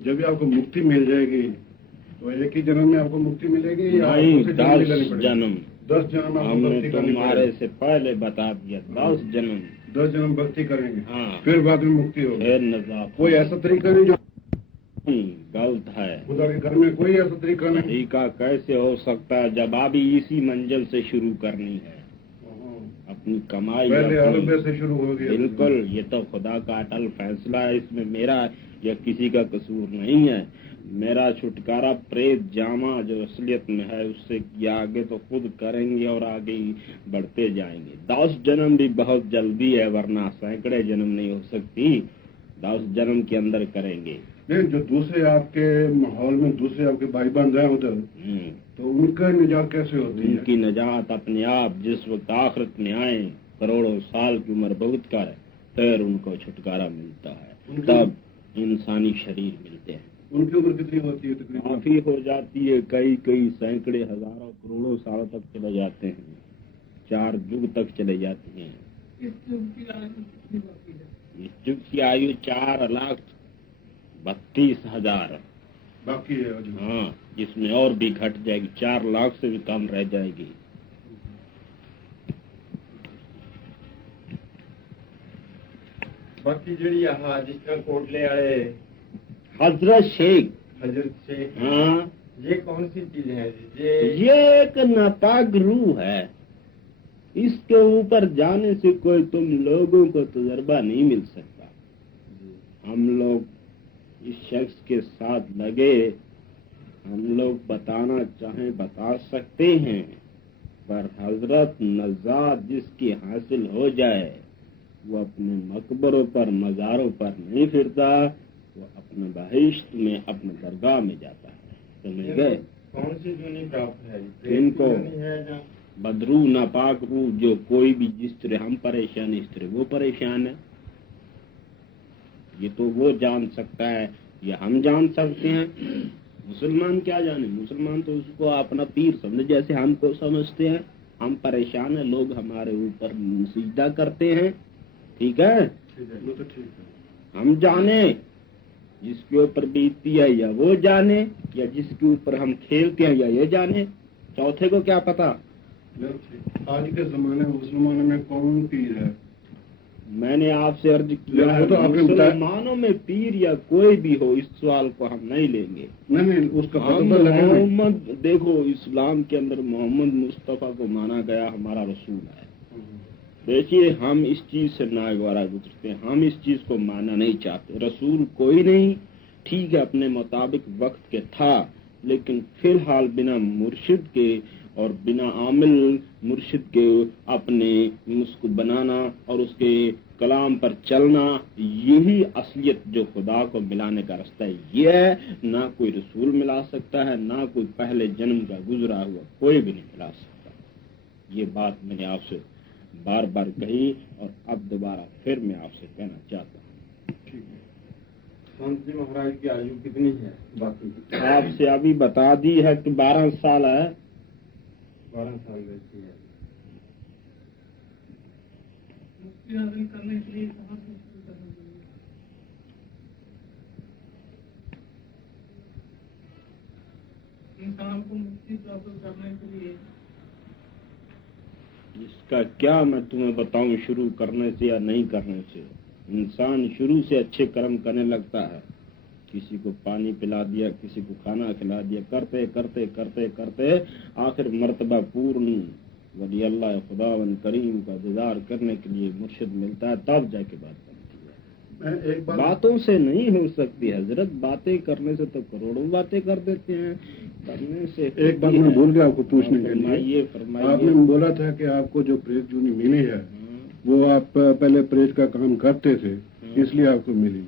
جب بھی آپ کو مکتی مل جائے گی تو ایک ہی جنم میں آپ کو مکتی ملے گی یا نہیں، 10 جنم۔ 10 جنم آپ کو ہم نے بھکتی کرنی تمہارے پڑے گی۔ سے پہلے بتا دیا، 10 جنم 10 جنم بھکتی کریں گے، ہاں، پھر بعد میں مکتی ہوگی۔ خیر نظام کوئی ایسا طریقہ نہیں جو غلط ہے۔ خدا کے گھر میں کوئی ایسا طریقہ نہیں۔ طریقہ کیسے ہو سکتا ہے جب ابھی اسی منزل سے شروع کرنی ہے، اپنی کمائی پہلے اپنی- عربے سے شروع ہو گیا۔ بالکل، یہ تو خدا کا اٹل فیصلہ ہے، اس میں میرا یا کسی کا قصور نہیں ہے۔ میرا چھٹکارا پریت جامع جو اصلیت میں ہے اس سے کیا آگے تو خود کریں گے اور آگے ہی بڑھتے جائیں گے. 10 جنم بھی بہت جلدی ہے ورنہ سینکڑے جنم نہیں ہو سکتی. 10 جنم کے اندر کریں گے. نہیں جو دوسرے آپ کے ماحول میں دوسرے آپ کے بھائی بہن ہیں ادھر تو ان کا نجات کیسے ہوتی ہے؟ ان کی نجات اپنے آپ جس وقت آخرت میں آئیں کروڑوں سال کی عمر بھگت کر پھر ان کو چھٹکارا ملتا ہے تب انسانی شریر ملتے ہیں. ان کی عمر کتنی ہوتی ہے تقریباً؟ کافی ہو جاتی ہے. کئی سینکڑے ہزاروں کروڑوں سالوں تک چلے جاتے ہیں. 4 جگ تک چلے جاتی ہیں. اس یگ کی آیو کتنی باقی ہے؟ اس جگ کی آیو 4,32,000 باقی ہے. ہاں جس میں اور بھی گھٹ جائے گی. 4 لاکھ سے بھی کم رہ جائے گی. باقی جڑی جس طرح کوٹلے والے حضرت شیخ حضرت شیخ ہاں یہ کون سی چیز ہے؟ یہ ایک ناپاک روح ہے. اس کے اوپر جانے سے کوئی تم لوگوں کو تجربہ نہیں مل سکتا. ہم لوگ اس شخص کے ساتھ لگے ہم لوگ بتانا چاہیں بتا سکتے ہیں پر حضرت نزاد جس کی حاصل ہو جائے وہ اپنے مقبروں پر مزاروں پر نہیں پھرتا. وہ اپنے بہشت میں اپنے درگاہ میں جاتا ہے. سمجھ گئے؟ کون سی جونی پراپت ہے؟ ان کو ہے بدرو ناپاک روح جو کوئی بھی جس طرح ہم پریشان اس طرح وہ پریشان ہے. یہ تو وہ جان سکتا ہے یہ ہم جان سکتے ہیں. مسلمان کیا جانے؟ مسلمان تو اس کو اپنا پیر سمجھے جیسے ہم کو سمجھتے ہیں. ہم پریشان ہیں لوگ ہمارے اوپر سجدہ کرتے ہیں. ٹھیک ہے وہ تو ٹھیک ہے. ہم جانے جس کے اوپر بیتتی ہے یا وہ جانے یا جس کے اوپر ہم کھیلتے ہیں یا یہ جانے. چوتھے کو کیا پتا. آج کے زمانے مسلمانوں میں کون پیر ہے؟ میں نے آپ سے عرض کیا ہے وہ تو آپ نے بتایا مسلمانوں میں پیر یا کوئی بھی ہو اس سوال کو ہم نہیں لیں گے. نہیں اس کا ہم پتہ لگے. محمد دیکھو اسلام کے اندر محمد مصطفیٰ کو مانا گیا ہمارا رسول ہے. دیکھیے ہم اس چیز سے ناگوارہ گزرتے ہیں. ہم اس چیز کو ماننا نہیں چاہتے. رسول کوئی نہیں ٹھیک ہے اپنے مطابق وقت کے تھا لیکن فی الحال بنا مرشد کے اور بنا عامل مرشد کے اپنے اس کو بنانا اور اس کے کلام پر چلنا یہی اصلیت جو خدا کو ملانے کا راستہ ہے. یہ ہے نہ کوئی رسول ملا سکتا ہے نہ کوئی پہلے جنم کا گزرا ہوا کوئی بھی نہیں ملا سکتا. یہ بات میں نے آپ سے بار بار کہی اور اب دوبارہ پھر میں آپ سے کہنا چاہتا ہوں. سنت جی مہاراج کی آیو کتنی ہے باقی؟ آپ سے ابھی بتا دی ہے کہ 12 سال ہے. 12 سال رہتی ہے. مکتی حاصل کرنے کے لیے کہاں سے شروع کرنا چاہیے؟ انسان کو مکتی حاصل کرنے کے لیے اس کا کیا میں تمہیں بتاؤں شروع کرنے سے یا نہیں کرنے سے. انسان شروع سے اچھے کرم کرنے لگتا ہے. کسی کو پانی پلا دیا کسی کو کھانا کھلا دیا کرتے کرتے کرتے کرتے آخر مرتبہ پورن ولی اللہ خداوند کریم کا دیدار کرنے کے لیے مرشد ملتا ہے تب جا کے بات بنتی ہے. باتوں سے نہیں ہو سکتی حضرت. باتیں کرنے سے تو کروڑوں باتیں کر دیتے ہیں. کرنے سے ایک بات میں بھول گیا آپ کو پوچھنے کے لیے. فرمائیے. آپ نے بولا تھا کہ آپ کو جو پریت جونی ملی ہے وہ آپ پہلے پریت کا کام کرتے تھے اس لیے آپ کو ملی ہے.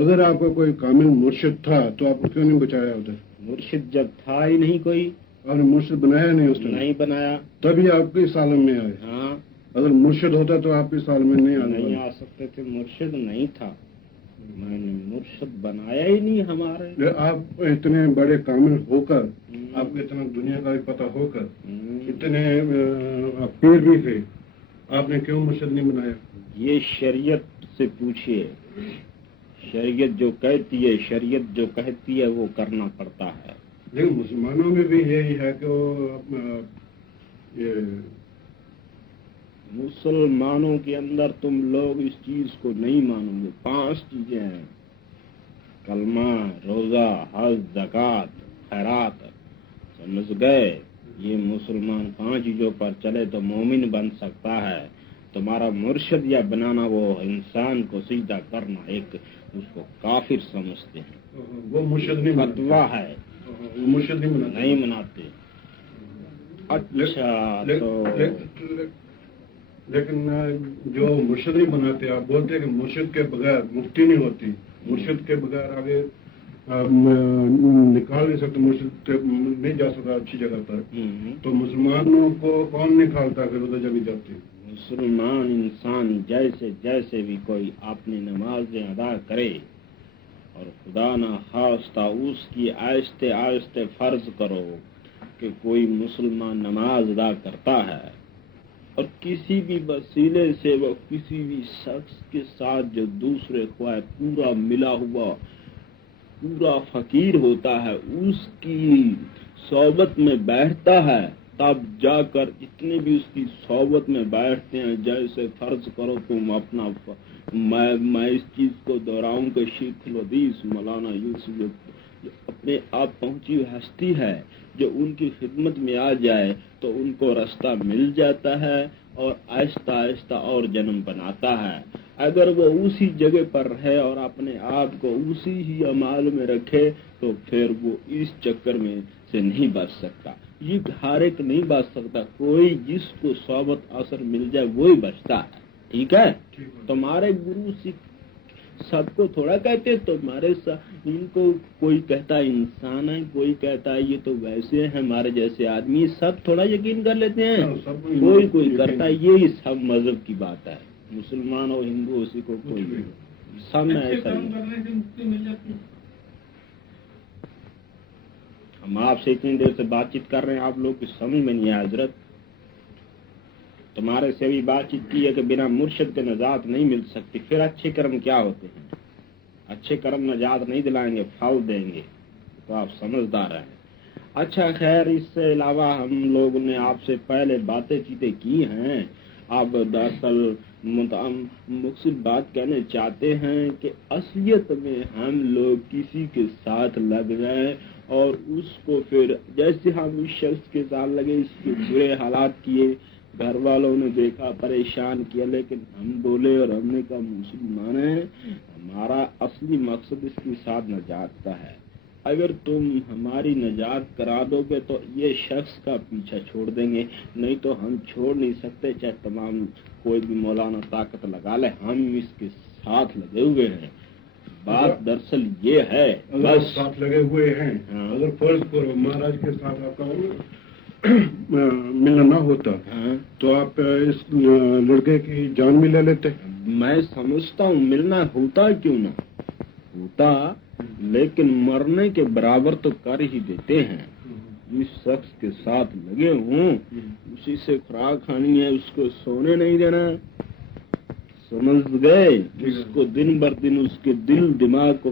اگر آپ کا کوئی کامل مرشد تھا تو آپ کو کیوں نہیں بچایا ادھر؟ مرشد جب تھا ہی نہیں کوئی. آپ نے مرشد بنایا نہیں اس ٹائم؟ نہیں بنایا. تبھی آپ اس عالم میں آئے. ہاں اگر مرشد ہوتا تو آپ اس عالم میں نہیں آ سکتے تھے. مرشد نہیں تھا. میں نے مرشد بنایا ہی نہیں ہمارے. آپ اتنے بڑے کامل ہو کر آپ کو اتنا دنیا کا بھی پتہ ہو کر اتنے پیر بھی تھے آپ نے کیوں مرشد نہیں بنایا؟ یہ شریعت سے پوچھیے. شریعت جو کہتی ہے شریعت جو کہتی ہے وہ کرنا پڑتا ہے. لیکن مسلمانوں میں بھی یہی ہے کہ مسلمانوں کے اندر تم لوگ اس چیز کو نہیں مانو گے. 5 چیزیں ہیں کلمہ روزہ حج زکوٰۃ خیرات. سمجھ گئے؟ یہ مسلمان 5 چیزوں پر چلے تو مومن بن سکتا ہے. تمہارا مرشد یا بنانا وہ انسان کو سجدہ کرنا ایک اس کو کافر سمجھتے ہیں. وہ مرشد نہیں فتوا ہے, وہ مرشد نہیں مناتے. اچھا تو لیکن جو مرشد نہیں بناتے, آپ بولتے ہیں کہ مرشد کے بغیر مفتی نہیں ہوتی, مرشد کے بغیر آگے نکال نہیں سکتے, مرشد نہیں جا سکتا اچھی جگہ پر, تو مسلمانوں کو کون نکالتا پھر ادھر جب جاتی؟ مسلمان انسان جیسے جیسے بھی کوئی اپنی نمازیں ادا کرے اور خدا نہ خواستہ اس کی آہستہ آہستہ فرض کرو کہ کوئی مسلمان نماز ادا کرتا ہے اور کسی بھی وسیلے سے وہ کسی بھی شخص کے ساتھ جو دوسرے خواہ پورا ملا ہوا پورا فقیر ہوتا ہے اس کی صحبت میں بیٹھتا ہے, تب جا کر جتنے بھی اس کی صحبت میں بیٹھتے ہیں, جیسے فرض کرو تم اپنا میں اس چیز کو دہراؤں کہ شیخ الحدیث مولانا یوسف جو اپنے آپ پہنچی ہوئی ہستی ہے, جو ان کی خدمت میں آ جائے تو ان کو راستہ مل جاتا ہے اور آہستہ آہستہ اور جنم بناتا ہے. اگر وہ اسی جگہ پر رہے اور اپنے آپ کو اسی ہی اعمال میں رکھے تو پھر وہ اس چکر میں سے نہیں بچ سکتا. یہ ہر ایک نہیں بچ سکتا, کوئی جس کو صحبت اثر مل جائے وہی بچتا ہے. ٹھیک ہے, تمہارے گرو سب کو تھوڑا کہتے, تمہارے ان کو کوئی کہتا ہے انسان ہے, کوئی کہتا ہے یہ تو ویسے ہیں ہمارے جیسے آدمی, سب تھوڑا یقین کر لیتے ہیں, کوئی کرتا ہے. یہی سب مذہب کی بات ہے, مسلمان اور ہندو اسی کو کوئی سب میں ایسا ہی. ہم آپ سے اتنی دیر سے بات چیت کر رہے ہیں, آپ لوگ کی سمجھ میں نہیں ہے حضرت. تمہارے سے بھی بات چیت کی ہے کہ بنا مرشد کے نجات نہیں مل سکتی. پھر اچھے کرم کیا ہوتے ہیں؟ اچھے کرم نجات نہیں دلائیں گے, پھل دیں گے, تو آپ سمجھدار ہیں. اچھا خیر, اس سے علاوہ ہم لوگوں نے آپ سے پہلے باتیں چیتیں کی ہیں. آپ دراصل مقصد بات کہنے چاہتے ہیں کہ اصلیت میں ہم لوگ کسی کے ساتھ لگ جائیں اور اس کو پھر جیسے ہم اس شخص کے ساتھ لگے, اس کے برے حالات کیے, گھر والوں نے دیکھا پریشان کیا, لیکن ہم بولے اور ہم نے کہا مسلمان ہیں, ہمارا اصلی مقصد اس کے ساتھ نجات کا ہے. اگر تم ہماری نجات کرا دو گے تو یہ شخص کا پیچھا چھوڑ دیں گے, نہیں تو ہم چھوڑ نہیں سکتے, چاہے تمام کوئی بھی مولانا طاقت لگا لے, ہم اس کے ساتھ لگے ہوئے ہیں. بات دراصل یہ ہے, بس ساتھ لگے ہوئے ہیں. اگر فرض کرو مہاراج کے ساتھ آپ کا ملنا نہ ہوتا تو آپ اس لڑکے کی جان بھی لے لیتے. میں سمجھتا ہوں ملنا ہوتا کیوں نہ ہوتا, لیکن مرنے کے برابر تو کر ہی دیتے ہیں. جس شخص کے ساتھ لگے ہوں اسی سے خوراک کھانی ہے, اس کو سونے نہیں دینا, سمجھ گئے. اس کو دن بر دن اس کے دل دماغ کو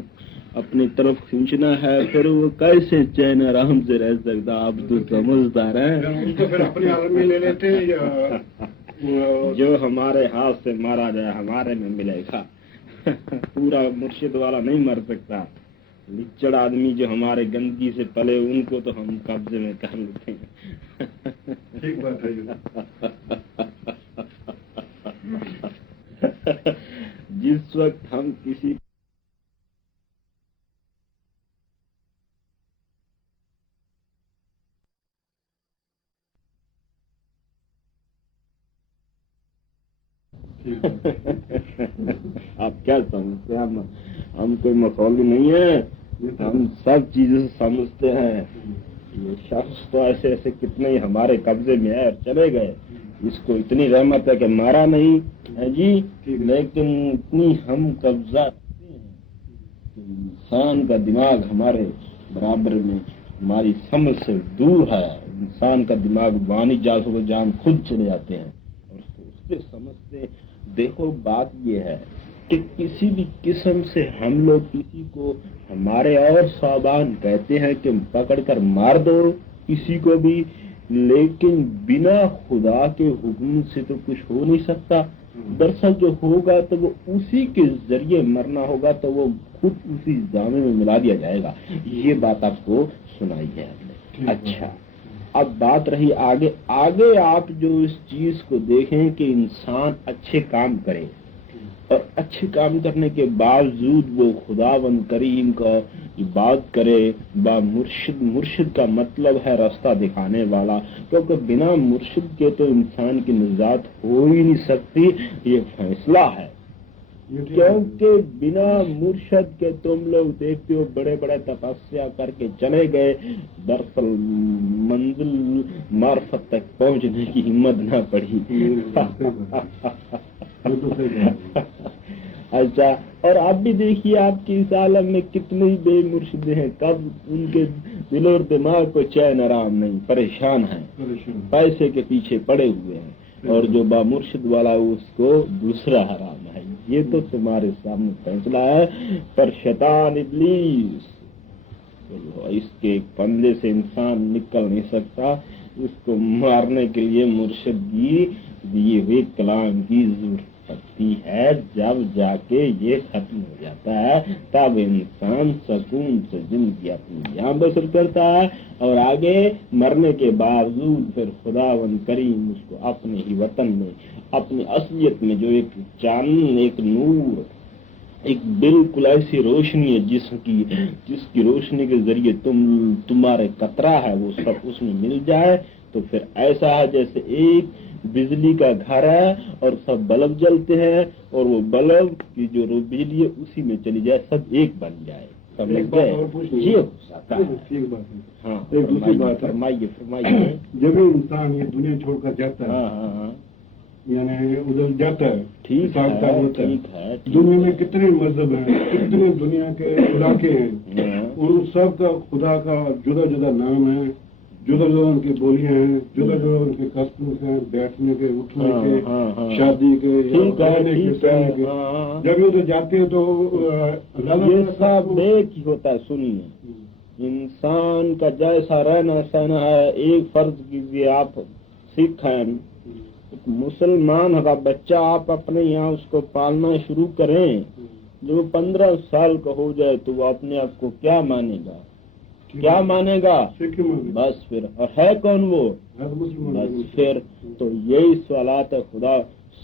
اپنی طرف کھینچنا ہے, پھر وہ کیسے چین آرام سے رہ سکتا. آپ تو سمجھدار ہیں. ان کو پھر اپنے عالم میں لے لیتے یا جو ہمارے ہاتھ سے مارا جائے ہمارے میں ملے گا. پورا مرشد والا نہیں مر سکتا. لچڑ آدمی جو ہمارے گندگی سے پلے ان کو تو ہم قبضے میں کر لیتے ہیں. ٹھیک بات ہے. جس وقت ہم کسی آپ کیا سمجھتے ہیں؟ ہم کوئی مخولی نہیں ہے, ہم سب چیزیں سمجھتے ہیں. یہ شخص تو ایسے ایسے کتنے ہی ہمارے قبضے میں ہے اور چلے گئے. اس کو اتنی رحمت ہے کہ مارا نہیں ہے جی, لیکن اتنی ہم قبضہ انسان کا دماغ ہمارے برابر میں ہماری سمجھ سے دور ہے. انسان کا دماغ بانی جاسو جان خود چلے جاتے ہیں اور اس کے سمجھتے. دیکھو بات یہ ہے کہ کسی بھی قسم سے ہم لوگ کسی کو ہمارے اور صابان کہتے ہیں کہ پکڑ کر مار دو کسی کو بھی, لیکن بنا خدا کے حکم سے تو کچھ ہو نہیں سکتا. دراصل جو ہوگا تو وہ اسی کے ذریعے مرنا ہوگا, تو وہ خود اسی جامے میں ملا دیا جائے گا. یہ بات آپ کو سنائی ہے ہم نے. اچھا, اب بات رہی آگے آپ جو اس چیز کو دیکھیں کہ انسان اچھے کام کرے, اور اچھے کام کرنے کے باوجود وہ خداوند کریم کا بات کرے با مرشد. مرشد کا مطلب ہے راستہ دکھانے والا، کیونکہ بنا مرشد کے تو انسان کی نجات ہو ہی نہیں سکتی. یہ فیصلہ ہے، کیونکہ بنا مرشد کے تم لوگ دیکھتے ہو بڑے بڑے تپسیا کر کے چلے گئے، دراصل منزل معرفت تک پہنچنے کی ہمت نہ پڑی. اچھا، اور آپ بھی دیکھیے آپ کی اس عالم میں کتنے بے مرشد ہیں، کب ان کے دل اور دماغ کو چین آرام نہیں، پریشان ہیں، پیسے کے پیچھے پڑے ہوئے ہیں، اور جو با مرشد والا اس کو دوسرا حرام ہے. یہ تو تمہارے سامنے فیصلہ ہے. پر شیطان ابلیس اس کے پندے سے انسان نکل نہیں سکتا. اس کو مارنے کے لیے مرشد کی دیے ہوئے کلام کی ضرورت پڑتی ہے. جب جا کے یہ ختم ہو جاتا ہے تب انسان سکون سے زندگی اپنی یہاں بسر کرتا ہے، اور آگے مرنے کے باوجود پھر خداوند کریم اس کو اپنے ہی وطن میں، اپنی اصلیت میں جو ایک چاند، ایک نور، ایک بالکل ایسی روشنی ہے جس کی روشنی کے ذریعے تمہارے قطرہ ہے وہ سب اس میں مل جائے، تو پھر ایسا ہے جیسے ایک بجلی کا گھر ہے اور سب بلب جلتے ہیں، اور وہ بلب کی جو بجلی ہے اسی میں چلی جائے، سب ایک بن جائے. یہ ہو سکتا ہے. ہاں، ایک دوسری بات فرمائیے. جب انسان یہ دنیا چھوڑ کر جاتا ہے، ہاں، یعنی ادھر جاتا ہے، ٹھیک ہے. دنیا میں کتنے مذہب ہیں، کتنے دنیا کے علاقے ہیں، ان سب کا خدا کا جدا جدا نام ہے، جدا جدا ان کی بولیاں ہیں، جدا جدا ان کے کسٹمز ہیں، بیٹھنے کے، اٹھنے کے، شادی کے، رہنے کے، سہنے کے. جب ادھر جاتے ہیں تو یہ سب ایک ہی ہوتا ہے. سنیے، انسان کا جیسا رہنا سہنا ہے، ایک فرض کیجیے آپ سکھ ہیں، مسلمان کا بچہ آپ اپنے یہاں اس کو پالنا شروع کریں، جو 15 سال کا ہو جائے تو وہ اپنے آپ کو کیا مانے گا؟ کیا مانے گا؟ بس پھر اور ہے کون وہ؟ بس پھر تو یہی سوالات ہے. خدا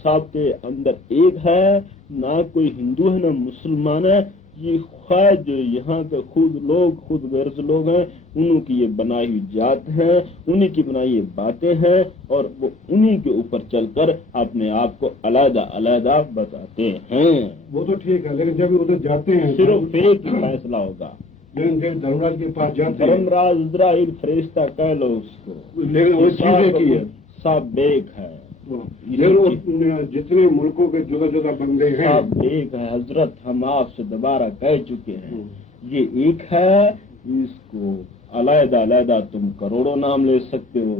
سب کے اندر ایک ہے، نہ کوئی ہندو ہے نہ مسلمان ہے. یہ خواہ جو یہاں کے خود غرض لوگ ہیں، انہوں کی یہ بنائی ہوئی ذات ہیں، انہی کی بنائی یہ باتیں ہیں، اور وہ انہی کے اوپر چل کر اپنے آپ کو علیحدہ علیحدہ بتاتے ہیں. وہ تو ٹھیک ہے، لیکن جب ادھر جاتے ہیں صرف ایک ہی فیصلہ ہوگا. لیکن جب دھرمراج کے پاس جاتے ہیں، دھرمراج اسرائیل فرشتہ کہہ لو اس کو، لیکن وہ چیز کی ہے، سب ایک ہے. جتنے ملکوں کے جدا جدا بندے ہیں سب ایک ہے. حضرت ہم آپ سے دوبارہ کہہ چکے ہیں یہ ایک ہے. اس کو علیحدہ علیحدہ تم کروڑوں نام لے سکتے ہو،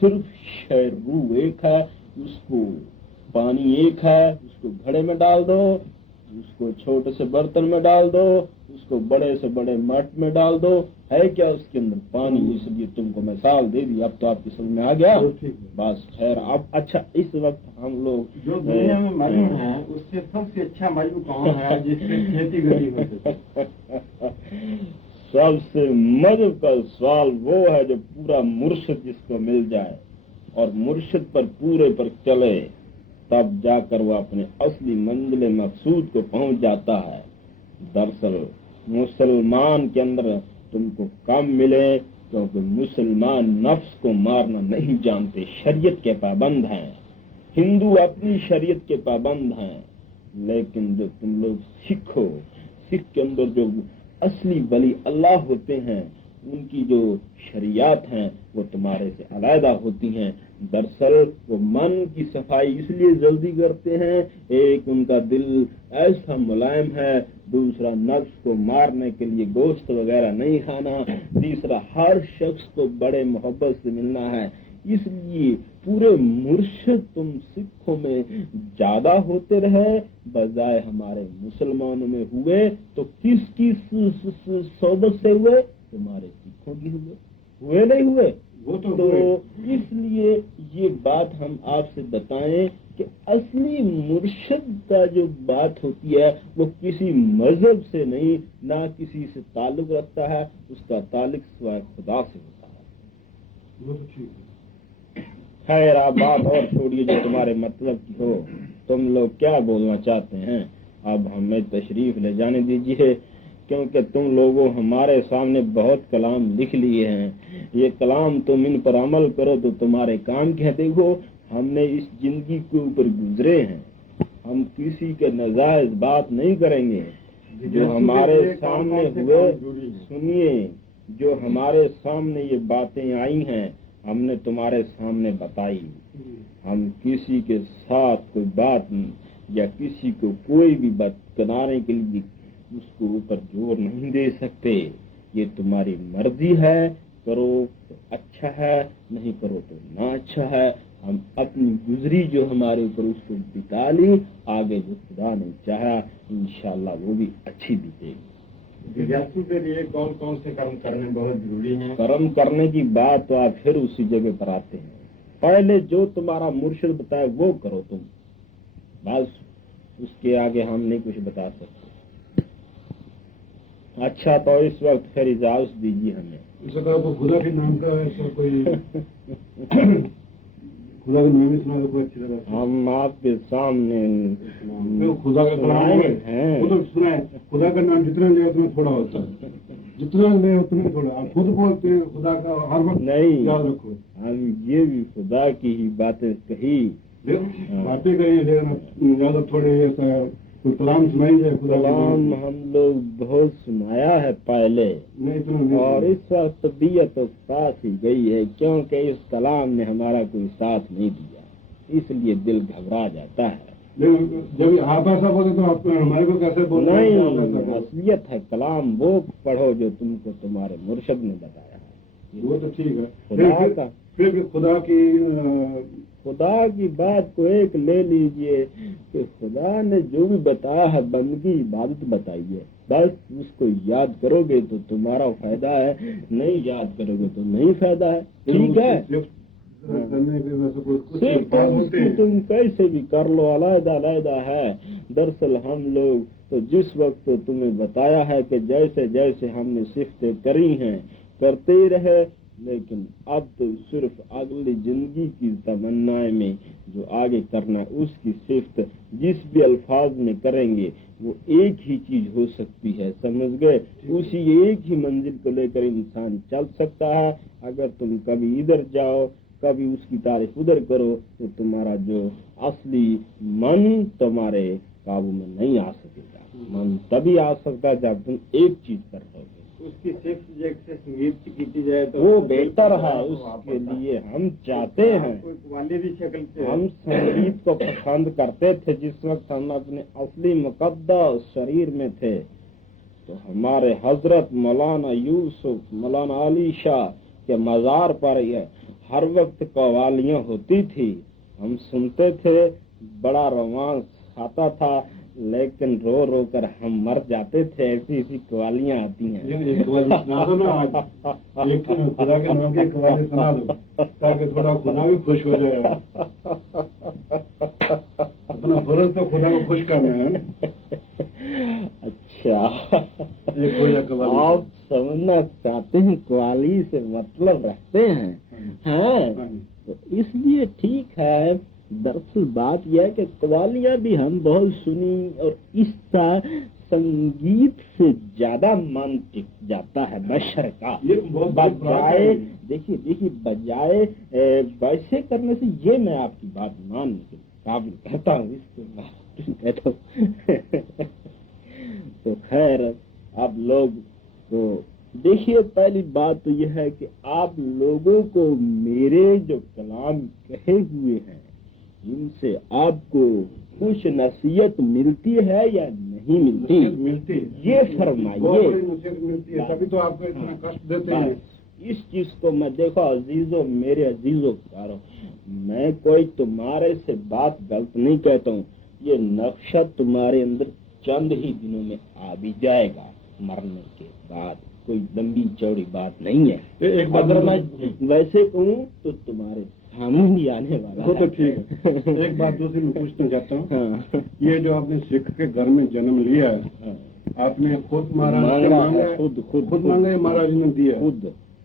صرف شہر روح ایک ہے. اس کو پانی ایک ہے، اس کو گھڑے میں ڈال دو، اس کو چھوٹے سے برتن میں ڈال دو، اس کو بڑے سے بڑے مٹ میں ڈال دو. ہے کیا اس کے اندر؟ پانی. اس لیے تم کو مثال دے دی، اب تو آپ کی سمجھ میں آ گیا. بس خیر. اب اچھا، اس وقت ہم لوگ جو دنیا میں معلوم ہے اس سے سب سے اچھا معلوم کون ہے جس سے کھیتی گری ہو؟ سب سے مذہب کا سوال وہ ہے جو پورا مرشد جس کو مل جائے اور مرشد پر پورے پر چلے، تب جا کر وہ اپنے اصلی منزل مقصود کو پہنچ جاتا ہے. دراصل مسلمان کے اندر تم کو کم ملے، کیونکہ مسلمان نفس کو مارنا نہیں جانتے، شریعت کے پابند ہیں. ہندو اپنی شریعت کے پابند ہیں، لیکن جو تم لوگ سکھ ہو، سکھ کے اندر جو اصلی ولی اللہ ہوتے ہیں، ان کی جو شریعت ہیں وہ تمہارے سے علیحدہ ہوتی ہیں. دراصل وہ من کی صفائی اس لیے جلدی کرتے ہیں، ایک ان کا دل ایسا ملائم ہے، دوسرا نفس کو مارنے کے لیے گوشت وغیرہ نہیں کھانا، تیسرا ہر شخص کو بڑے محبت سے ملنا ہے. اس لیے پورے مرشد تم سکھوں میں زیادہ ہوتے رہے بجائے ہمارے مسلمانوں میں ہوئے، تو کس کی صحبت سے ہوئے؟ تمہارے سکھوں کی ہوئے نہیں ہوئے؟ وہ تو اس لیے یہ بات ہم آپ سے بتائیں کہ اصلی مرشد کا جو بات ہوتی ہے وہ کسی مذہب سے نہیں، نہ کسی سے تعلق رکھتا ہے، اس کا تعلق سوائے خدا سے ہوتا ہے. خیر، آپ بات اور چھوڑیے جو تمہارے مطلب کی ہو. تم لوگ کیا بولنا چاہتے ہیں؟ اب ہمیں تشریف لے جانے دیجیے، کیونکہ تم لوگوں ہمارے سامنے بہت کلام لکھ لیے ہیں، یہ کلام تم ان پر عمل کرو تو تمہارے کام کیا۔ دیکھو ہم نے اس زندگی کے اوپر گزرے ہیں، ہم کسی کے ناجائز بات نہیں کریں گے۔ جو ہمارے سامنے ہوئے، سنیے، جو ہمارے سامنے یہ باتیں آئی ہیں ہم نے تمہارے سامنے بتائی۔ ہم کسی کے ساتھ کوئی بات یا کسی کو کوئی بھی بات کرانے کے لیے اس کو اوپر زور نہیں دے سکتے۔ یہ تمہاری مرضی ہے، کرو تو اچھا ہے، نہیں کرو تو نہ اچھا ہے۔ ہم اپنی گزری جو ہمارے اوپر اس کو بتا لی، آگے جو خدا نے چاہا انشاءاللہ وہ بھی اچھی بیتے گی۔ ودیارتھی کے لیے کون کون سے کام کرنے بہت ضروری ہیں؟ کرم کرنے کی بات تو آپ پھر اسی جگہ پر آتے ہیں۔ پہلے جو تمہارا مرشد بتائے وہ کرو تم، بس اس کے آگے ہم نہیں کچھ بتا سکتے۔ اچھا تو اس وقت پھر اجازت دیجیے ہمیں۔ اس کا خدا کے نام کا ایسا کوئی خدا کا نام ہی سنا دو کوئی اچھی طرح سے۔ ہم آپ کے سامنے خدا کا کلام ہیں، خود سنائے۔ خدا کا نام جتنا لے اتنا تھوڑا ہوتا ہے، جتنا لے اتنا تھوڑا۔ آپ خود بولتے ہیں خدا کا ہر وقت نہیں، یاد رکھو۔ ہم یہ بھی خدا کی ہی باتیں کہی، باتیں کہیں لیکن زیادہ تھوڑے ایسا کوئی کلام سنائی جائے خدا کا کلام نام۔ ہم لوگ بہت سنایا ہے پہلے، نہیں اتنا نہیں۔ اور اس وقت طبیعت تو ساتھ ہی گئی ہے، کیونکہ اس کلام نے ہمارا کوئی ساتھ نہیں دیا، اس لیے دل گھبرا جاتا ہے۔ لیکن جب آپ ایسا بولے تو آپ ہمارے کو کیسے بولتے ہیں کہ آپ ایسا نہیں، کریں؟ اصلیت ہے کلام وہ پڑھو جو تم کو تمہارے مرشد نے بتایا ہے۔ وہ تو ٹھیک ہے، خدا کا پھر بھی خدا کی خدا کی بات کو ایک لے لیجئے کہ خدا نے جو بھی بتایا ہے بندگی عبادت بتائی ہے، بس اس کو یاد کرو گے تو تمہارا فائدہ ہے، نہیں یاد کرو گے تو نہیں فائدہ ہے، ٹھیک ہے؟ کرنے کے ویسے کچھ صرف الفاظ اس ہوتے کی ہیں۔ تم کیسے بھی کر لو، علیحدہ علیحدہ ہے۔ دراصل ہم لوگ تو جس وقت تمہیں بتایا ہے کہ جیسے جیسے ہم نے صفتیں کری ہیں کرتے ہی رہے، لیکن اب تو صرف اگلی زندگی کی تمنا میں جو آگے کرنا اس کی صفت جس بھی الفاظ میں کریں گے وہ ایک ہی چیز ہو سکتی ہے، سمجھ گئے؟ اسی ایک ہی منزل کو لے کر انسان چل سکتا ہے۔ اگر تم کبھی ادھر جاؤ کبھی اس کی تعریف ادھر کرو تو تمہارا جو اصلی من تمہارے قابو میں نہیں آ سکے گا۔ من تبھی آ سکتا ہے جب تم ایک چیز کر رہو گے۔ اس کی صرف جیسے سنگیت کی کی جائے تو وہ بہتر ہے، اس کے لیے ہم چاہتے ہیں، کوئی قوالی شکل سے ہم سنگیت کو پسند کرتے تھے جس وقت ہم اپنے اصلی مقدس شریر میں تھے، تو ہمارے حضرت مولانا یوسف مولانا علی شاہ کے مزار پر ہر وقت قوالیاں ہوتی تھی، ہم سنتے تھے، بڑا رومانس آتا تھا، لیکن رو رو کر ہم مر جاتے تھے، ایسی ایسی قوالیاں آتی ہیں۔ ایک قوالی سنا دو نا آج، ایک خدا کے نام کی قوالی سنا دو تاکہ تھوڑا خدا بھی خوش ہو جائے۔ اپنا فرض تو خدا کو خوش کرنا ہے۔ اچھا، ایک ہو جائے قوالی۔ آپ سمجھنا چاہتے ہیں قوالی سے مطلب رکھتے ہیں؟ ہاں، تو اس لیے ٹھیک ہے۔ دراصل بات یہ ہے کہ قوالیاں بھی ہم بہت سنی، اور اس کا سنگیت سے زیادہ من ٹک جاتا ہے بشر کا، یہ بہت بڑی بات بجائے ہے۔ دیکھیے بجائے ویسے کرنے سے، یہ میں آپ کی بات ماننے کے قابل کہتا ہوں، اس کو کہتا ہوں۔ تو خیر آپ لوگ تو دیکھیے، پہلی بات تو یہ ہے کہ آپ لوگوں کو میرے جو کلام کہے ہوئے ہیں ان سے آپ کو کچھ نصیحت ملتی ہے یا نہیں ملتی؟ ملتی یہ فرمائیے۔ بہت بڑی نصیحت ملتی ہے، تبھی تو آپ کو اتنا کشٹ دیتے ہیں۔ اس چیز کو میں دیکھو عزیزوں، میرے عزیزوں پیاروں، میں کوئی تمہارے سے بات غلط نہیں کہتا ہوں، یہ نقشہ تمہارے اندر چند ہی دنوں میں آ بھی جائے گا، مرنے کے بعد، کوئی لمبی چوڑی بات نہیں ہے۔ ایک بات اگر میں ویسے کہوں تو تمہارے سامنے بھی آنے والا وہ تو ہے۔ ٹھیک ہے۔ ایک بات دوسری میں پوچھنا چاہتا ہوں، ہاں، یہ جو آپ نے سکھ کے گھر میں جنم لیا ہے، آپ نے خود مہاراج سے مانگا ہے، مانگا ہے؟ خود خود مانگا ہے، مہاراج نے دیا؟ خود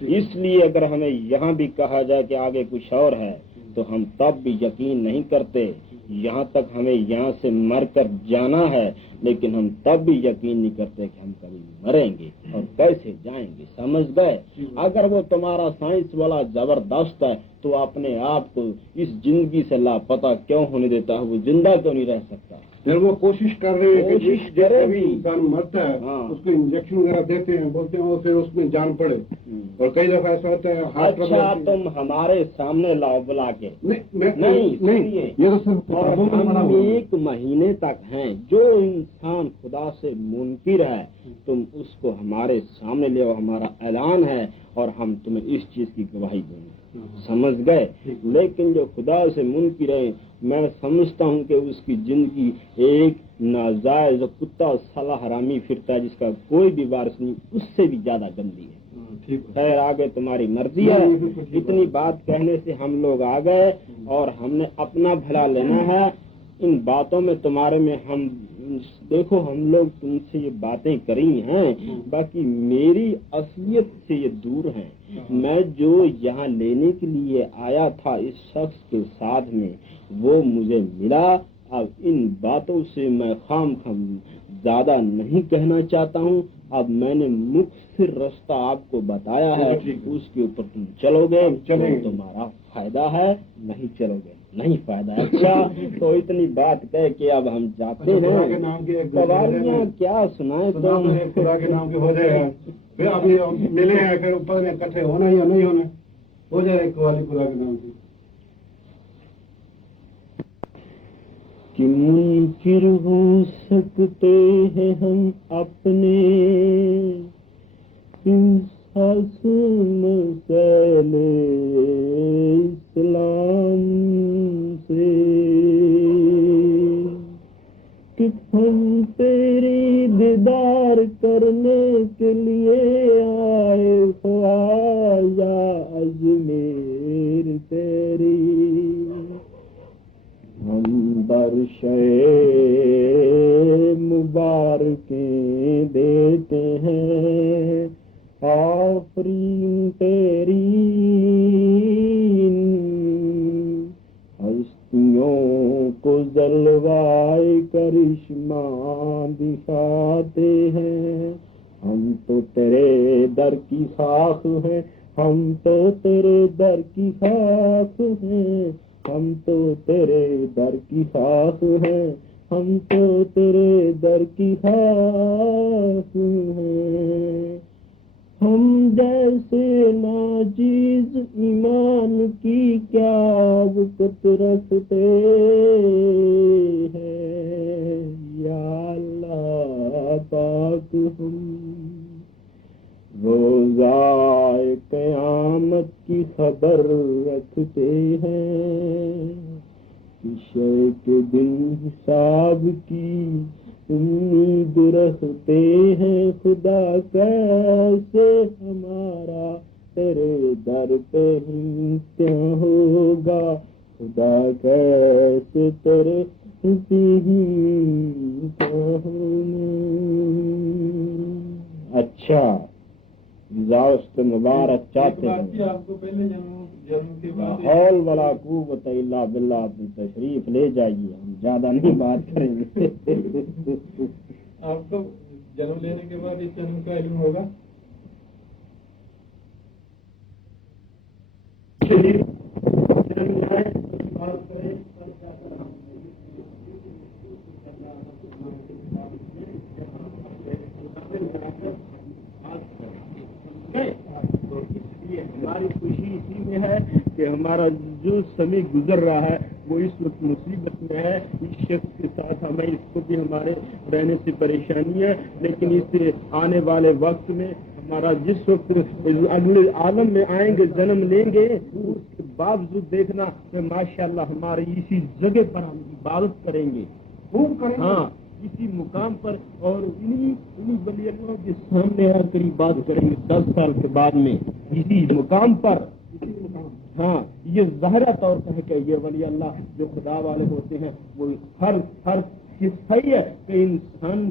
اس لیے اگر ہمیں یہاں بھی کہا جائے کہ آگے کچھ اور ہے تو ہم تب بھی یقین نہیں کرتے، یہاں تک ہمیں یہاں سے مر کر جانا ہے، لیکن ہم تب بھی یقین نہیں کرتے کہ ہم کبھی مریں گے اور کیسے جائیں گے، سمجھ گئے؟ اگر وہ تمہارا سائنس والا زبردست ہے تو اپنے آپ کو اس زندگی سے لاپتہ کیوں ہونے دیتا ہے؟ وہ زندہ کیوں نہیں رہ سکتا؟ پھر وہ کوشش کر رہے ہیں کہ کوشش جس کرے بھی بھی۔ انسان مرتا ہے ہاں۔ اس کو انجیکشن وغیرہ دیتے ہیں، بولتے ہیں اور پھر اس میں جان پڑے، اور کئی دفعہ ایسا ہوتا ہے ہارٹ اچھا تم ہمارے سامنے لاؤ بلا کے، نہیں سنیے، یہ تو صرف اور کتابوں میں پڑھا ہم ہوا ہے۔ 1 مہینے تک ہیں، جو انسان خدا سے منکر ہے تم اس کو ہمارے سامنے لے آؤ، ہمارا اعلان ہے اور ہم تمہیں اس چیز کی گواہی دیں گے، سمجھ گئے؟ لیکن جو خدا سے منکر ہے، میں سمجھتا ہوں کہ اس کی زندگی ایک ناجائز کتا سالہ حرامی پھرتا ہے جس کا کوئی بھی وارث نہیں، اس سے بھی زیادہ گندی ہے۔ خیر آگے تمہاری مرضی ہے، اتنی بات کہنے سے ہم لوگ آ گئے اور ہم نے اپنا بھلا لینا ہے۔ ان باتوں میں تمہارے میں ہم دیکھو، ہم لوگ تم سے یہ باتیں کری ہیں، باقی میری اصلیت سے یہ دور ہیں۔ میں جو یہاں لینے کے لیے آیا تھا اس شخص کے ساتھ میں، وہ مجھے ملا۔ اب ان باتوں سے میں خام زیادہ نہیں کہنا چاہتا ہوں۔ اب میں نے مختصر رستہ آپ کو بتایا ہے، اس کے اوپر تم چلو گے، تمہارا فائدہ ہے، نہیں چلو گے نہیں فائدہ ہے۔ اچھا تو اتنی بات کہہ کے اب ہم جاتے ہیں، قوالیاں کیا سنائیں تم؟ خدا کے نام کے ہو جائے گا، پھر ابھی ملے ہیں، پھر اوپر میں اکٹھے ہونا یا نہیں ہونا، ہو جائے گا قوالی خدا کے نام سے۔ کہ منکر ہو سکتے ہیں ہم اپنے انساس مسائل اسلام سے، کہ ہم تیری دیدار کرنے کے لیے آئے خواجہ اجمیر تیری، ہم برشے مبارکیں دیتے ہیں، آفرین تیری ہستیوں کو جلوائے کرشمہ دکھاتے ہیں، ہم تو تیرے در کی خاک ہیں، ہم تو تیرے در کی خاک ہیں، ہم تو تیرے در کی خاک ہیں، ہم تو تیرے در کی خاک ہیں، ہم جیسے ناچیز ایمان کی کیا وقت رکھتے ہیں، یا اللہ پاک ہم روزہ قیامت کی خبر رکھتے ہیں، شے کے دن حساب کی امید رکھتے ہیں، خدا کیسے ہمارا تیرے در پہ امتحان ہوگا، خدا کیسے تیرے اچھا زاست مبارک چاہتے ہیں، آپ کو پہلے جنم کے بعد حول ولا قوت الا باللہ، اپنی تشریف لے جائیے، ہم زیادہ نہیں بات کریں گے۔ آپ کو جنم لینے کے بعد اس جنم کا علم ہوگا؟ ہماری خوشی اسی میں ہے کہ ہمارا جو سمے گزر رہا ہے وہ اس وقت مصیبت میں ہے، اس شخص کے ساتھ ہمیں اس کو بھی ہمارے رہنے سے پریشانی ہے، لیکن اس سے آنے والے وقت میں ہمارا جس وقت اگلے عالم میں آئیں گے، جنم لیں گے، اس کے باوجود دیکھنا کہ ماشاءاللہ ہماری اسی جگہ پر ہم عبادت کریں گے، خوب کریں گے، ہاں اسی مقام پر، اور انہی ولی اللہ کے سامنے آ کر بات کریں گے 10 سال کے بعد میں اسی مقام پر۔ ہاں یہ ظاہرہ طور پر ہے کہ یہ ولی اللہ جو خدا والے ہوتے ہیں وہ ہر صحیح ہے کہ انسان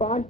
5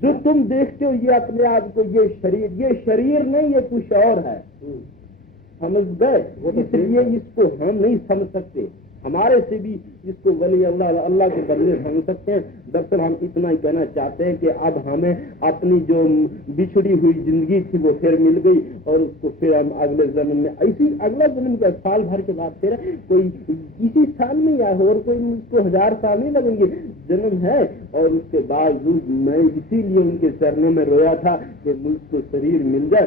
جو تم دیکھتے ہو یہ اپنے آپ کو یہ شریر نہیں، یہ کچھ اور ہے، سمجھ گئے؟ اس لیے اس کو ہم نہیں سمجھ سکتے، ہمارے سے بھی اس کو ولی اللہ کے بندے سمجھ سکتے ہیں۔ دراصل ہم اتنا ہی کہنا چاہتے ہیں کہ اب ہمیں اپنی جو بچھڑی ہوئی زندگی تھی وہ پھر مل گئی، اور اس کو پھر ہم اگلے جنم میں ایسی اگلا جنم کا سال بھر کے بعد پھر کوئی اسی سال میں یا اور کوئی اس کو 1000 سال نہیں لگیں گے، جنم ہے۔ اور اس کے بعد میں اسی لیے ان کے چرنوں میں رویا تھا کہ مجھ کو شریر مل جائے،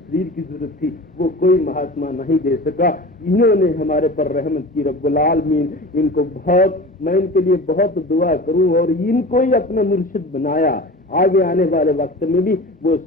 شریر کی ضرورت تھی، وہ کوئی مہاتما نہیں دے سکا۔ انہوں نے ہمارے پر رحمت کی، رب العالمین ان کو بہت، میں ان کے لیے بہت دعا کروں اور ان کو ہی اپنا مرشد بنایا۔ آگے آنے والے وقت میں بھی وہ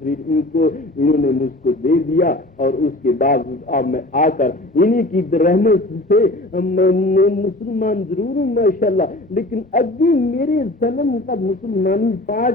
شریر انہوں نے مجھ کو دے دیا، اور اس کے بعد اب میں آ کر انہی کی رحمت سے مسلمان ضرور ہوں ماشاءاللہ، لیکن ابھی میرے جنم کا مسلمانی 5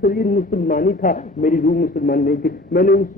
شریر مسلمانی تھا، میری روح مسلمان نہیں تھی۔ میں نے اس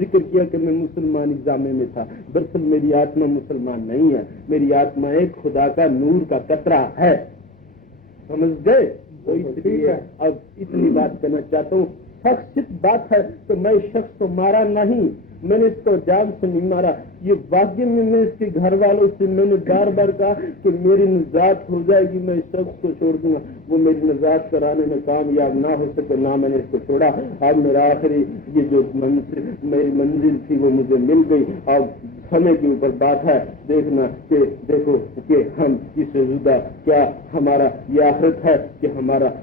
ذکر کیا کہ میں مسلمانی جامع میں تھا، دراصل میری آتما مسلمان نہیں ہے، میری آتما ایک خدا کا نور کا قطرہ ہے، سمجھ گئے؟ تو اس لیے اب اتنی بات کہنا چاہتا ہوں، شخص بات ہے کہ میں شخص کو مارا نہیں، میں نے اس کو جان سے نہیں مارا، یہ واقعی میں اس کے گھر والوں سے میں نے بار بار کہا کہ میری نجات ہو جائے گی، میں اس شخص کو چھوڑ دوں گا، وہ میری نجات کرانے میں کامیاب نہ ہو سکے، نہ میں نے اس کو چھوڑا۔ اب میرا آخری یہ جو میری منزل تھی وہ مجھے مل گئی۔ اب سمے کے اوپر بات ہے، دیکھنا کہ دیکھو کہ ہم اس سے جدا کیا ہمارا یہ آخرت ہے کہ ہمارا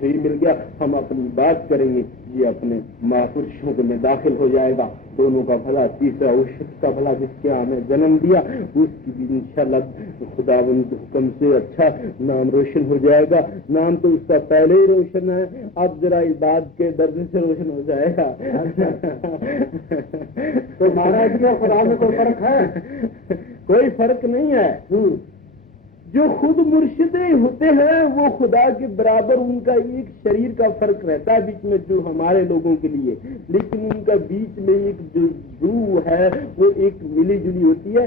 صحیح مل گیا، ہم اپنی بات کریں گے، یہ اپنے مہاپرشوں میں داخل ہو جائے گا، دونوں کا بھلا، تیسرا اس شخص کا بھلا جس کے ہمیں جنم دیا، اس کی بھی انشاءاللہ خداوند کے حکم سے اچھا نام روشن ہو جائے گا۔ نام تو اس کا پہلے ہی روشن ہے، اب ذرا عبادت کے درد سے روشن ہو جائے گا۔ تو مہاراج جی اور خدا میں کوئی فرق ہے؟ کوئی فرق نہیں ہے، جو خود مرشد ہوتے ہیں وہ خدا کے برابر، ان کا ایک شریر کا فرق رہتا ہے بیچ میں جو ہمارے لوگوں کے لیے، لیکن ان کا بیچ میں ایک جو روح ہے وہ ایک ملی جلی ہوتی ہے۔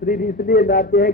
شریر اس لیے لاتے ہیں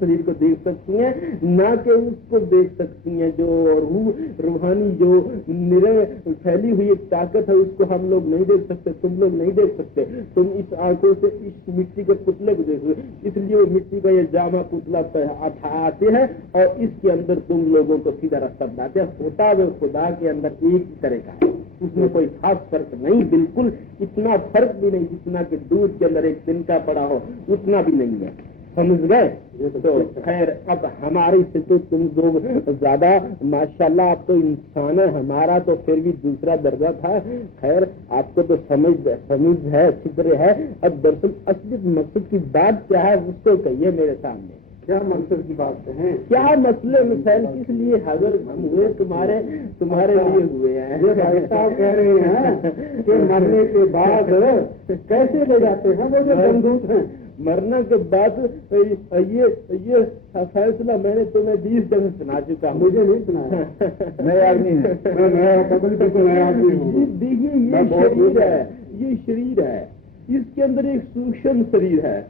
شریر کو دیکھ سکتی ہیں، نہ کہ اس کو دیکھ سکتی ہیں جو روح روحانی جو پھیلی ہوئی ایک طاقت ہے، اس کو ہم لوگ نہیں دیکھ سکتے، تم لوگ نہیں دیکھ سکتے، تم اس آنکھوں سے اس مٹی کے پتلے کو دیکھ رہے، اس لیے وہ مٹی کا یہ جامع پتلا آتے ہیں اور اس کے اندر تم لوگوں کو سیدھا راستہ بتاتے ہیں۔ ہوتا وہ خدا کے اندر ایک ہی طرح کا ہے، اس میں کوئی خاص فرق نہیں، بالکل اتنا فرق بھی نہیں جتنا کہ دودھ کے اندر ایک تنکا پڑا ہو، اتنا بھی نہیں ہے، سمجھ گئے؟ تو خیر اب ہماری سے تو تم لوگ زیادہ ماشاءاللہ اب تو انسان ہے، ہمارا تو پھر بھی دوسرا درجہ تھا۔ خیر آپ کو تو سمجھ ہے، فکر ہے۔ اب دراصل اصلی مقصد کی بات کیا ہے اس کو کہیے میرے سامنے، کیا مقصد کی بات ہے؟ کیا مسئلے مسائل کس لیے حاضر ہم ہوئے تمہارے لیے ہوئے ہیں؟ یہ بھائی صاحب کہہ رہے ہیں کہ مرنے کے بعد کیسے لے جاتے ہیں وہ جو بندوق ہیں؟ مرنے کے بعد یہ فیصلہ میں نے تمہیں 20 جگہ سنا چکا ہوں، مجھے نہیں سنایا، نئے آدمی ہے، نئے آدمی ہوں۔ دیکھیے یہ شریر ہے، اس کے اندر ایک سوشم شریر ہے،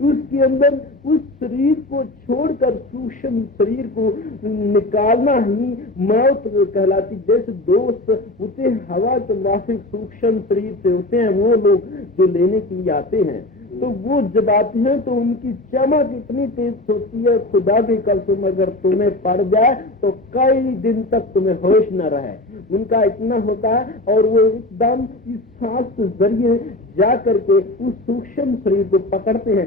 اس کے اندر اس شریر کو چھوڑ کر سوشم شریر کو نکالنا ہی موت کہلاتی۔ جیسے دوست ہوتے ہیں ہوا کے وافق سوشم شریر سے ہوتے ہیں وہ لوگ جو لینے کے لیے آتے ہیں، تو وہ جب آتے ہیں تو ان کی چمک اتنی تیز ہوتی ہے، خدا کی قسم اگر تمہیں پڑ جائے تو کئی دن تک تمہیں ہوش نہ رہے، ان کا اتنا ہوتا ہے، اور وہ ایک دم اس سانس کے ذریعے جا کر کے اس سوکشم شریر کو پکڑتے ہیں،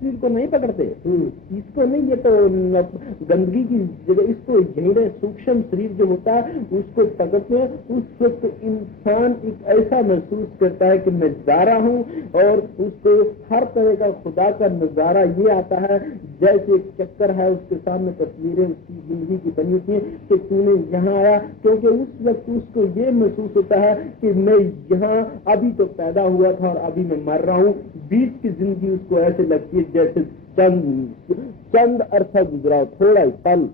شریر کو نہیں پکڑتے، اس کو نہیں، یہ تو گندگی کی جگہ اس کو یہی سوکشم شریر جو ہوتا ہے اس کو پکڑتے ہیں۔ اس وقت انسان ایک ایسا محسوس کرتا ہے کہ میں جا رہا ہوں، اور اس کو ہر طرح کا خدا کا نظارہ یہ آتا ہے جیسے ایک چکر ہے، اس کے سامنے تصویریں اس کی زندگی کی بنی ہوتی ہیں کہ تو نے یہاں آیا، کیونکہ اس وقت اس کو یہ محسوس ہوتا ہے کہ میں یہاں ابھی تو پیدا ہوا تھا اور ابھی میں مر رہا ہوں۔ بیچ کی زندگی اس کو ایسے لگتی ہے جیسے چند عرصہ گزرا ہو، تھوڑا ہی پل۔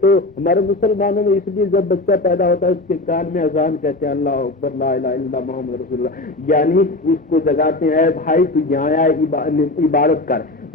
تو ہمارے مسلمانوں میں اس لیے جب بچہ پیدا ہوتا ہے اس کے کان میں اذان کہتے ہیں اللہ اکبر لا الہ الا اللہ محمد رسول اللہ، یعنی اس کو جگاتے ہیں اے بھائی تو یہاں آیا عبادت کر،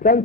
10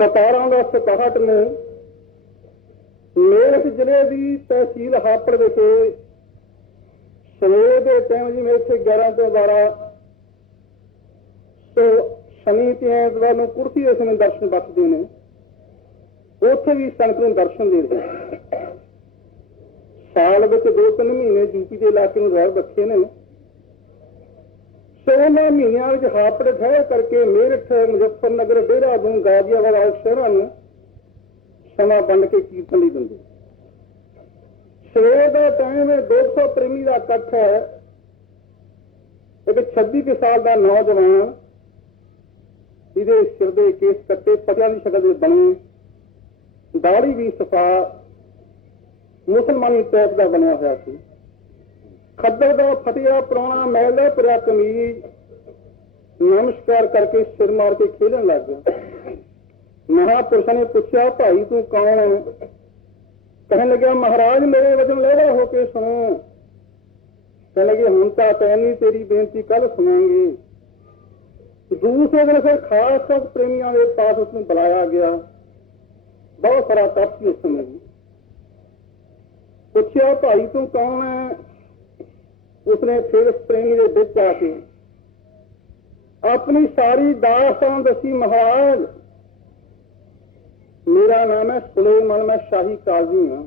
1761 ਨੂੰ ਮੇਰਠ ਜ਼ਿਲ੍ਹੇ ਦੀ ਤਹਿਸੀਲ ਹਾਪੜ ਵਿਖੇ ਸਵੇਰ ਦੇ ਟਾਈਮ ਜਿਵੇਂ ਇੱਥੇ 11 ਤੋਂ 12 ਤੋਂ ਸ਼ਨੀ ਤੇ ਐਤਵਾਰ ਨੂੰ ਕੁਰਸੀ ਇਸ ਨੂੰ ਦਰਸ਼ਨ ਬਖਸ਼ਦੇ ਨੇ, ਉੱਥੇ ਵੀ ਸੰਗਤ ਨੂੰ ਦਰਸ਼ਨ ਦੇ ਰਹੇ। ਸਾਲ ਵਿੱਚ 2-3 ਮਹੀਨੇ ਯੂਪੀ ਦੇ ਇਲਾਕੇ ਨੂੰ ਰਹਿ ਰੱਖੇ ਨੇ, 16 ਮਹੀਨਿਆਂ ਵਿੱਚ ਹਾਪੜ ਠਹਿਰ ਕਰਕੇ ਮੇਰਠ, ਮੁਜ਼ੱਫਰਨਗਰ, ਦੇਹਰਾਦੂਨ, ਗਾਜ਼ੀਆਬਾਦ ਆਦਿ ਸ਼ਹਿਰਾਂ ਨੂੰ ਸਮਾਂ ਵੰਡ ਕੇ ਕੀਰਤਨ ਲਈ ਦਿੰਦੇ। ਸਵੇਰ ਦਾ ਟਾਈਮ ਹੈ, 200 ਪ੍ਰੇਮੀ ਦਾ ਇਕੱਠ ਹੈ। ਇੱਕ 26 ਕੁ ਸਾਲ ਦਾ ਨੌਜਵਾਨ, ਜਿਹਦੇ ਸਿਰ ਦੇ ਕੇਸ ਕੱਟੇ, ਪਤਿਆਂ ਦੀ ਸ਼ਕਲ ਦੇ ਬਣੇ, ਦਾੜੀ ਵੀ ਸਫਾ, ਮੁਸਲਮਾਨੀ ਟੈਪ ਦਾ ਬਣਿਆ ਹੋਇਆ ਸੀ। ਖੱਦਰ ਦਾ ਫਟਿਆ ਪੁਰਾਣਾ ਮੈਲ ਦਾ ਪੁਰਾ ਕਮੀਜ਼ ਨਮਸਕਾਰ ਕਰਕੇ ਸਿਰ ਮਾਰ ਕੇ ਖੇਲਣ ਲੱਗ ਗਿਆ। ਮਹਾਂਪੁਰਸ਼ਾਂ ਨੇ ਪੁੱਛਿਆ, ਭਾਈ ਤੂੰ ਕੌਣ ਹੈ? ਕਹਿਣ ਲੱਗਿਆ, ਮਹਾਰਾਜ ਮੇਰੇ ਵਚਨ ਲਹਿਰਾ ਹੋ ਕੇ ਸੁਣੋ। ਕਹਿਣ ਲੱਗੇ, ਹੁਣ ਤਾਂ ਪੈਣੀ, ਤੇਰੀ ਬੇਨਤੀ ਕੱਲ ਸੁਣਾਂਗੇ। ਦੂਸਰੇ ਦਿਨ ਫਿਰ ਖਾਸ ਪ੍ਰੇਮੀਆਂ ਦੇ ਪਾਸ ਉਸਨੂੰ ਬੁਲਾਇਆ ਗਿਆ। ਬਹੁਤ ਸਾਰਾ ਕੱਪ ਸੀ ਉਸ ਸਮੇਂ ਵੀ। ਪੁੱਛਿਆ, ਭਾਈ ਤੂੰ ਕੌਣ ਹੈ? ਉਸਨੇ ਫਿਰ ਉਸ ਪ੍ਰੇਮੀ ਦੇ ਵਿੱਚ ਆ ਕੇ ਆਪਣੀ ਸਾਰੀ ਦਾਸਤਾਨ ਦੱਸੀ। ਮਹਾਰਾਜ, ਮੇਰਾ ਨਾਮ ਹੈ ਸੁਲੇਮਾਨ, ਮੈਂ ਸ਼ਾਹੀ ਕਾਜ਼ੀ ਹਾਂ।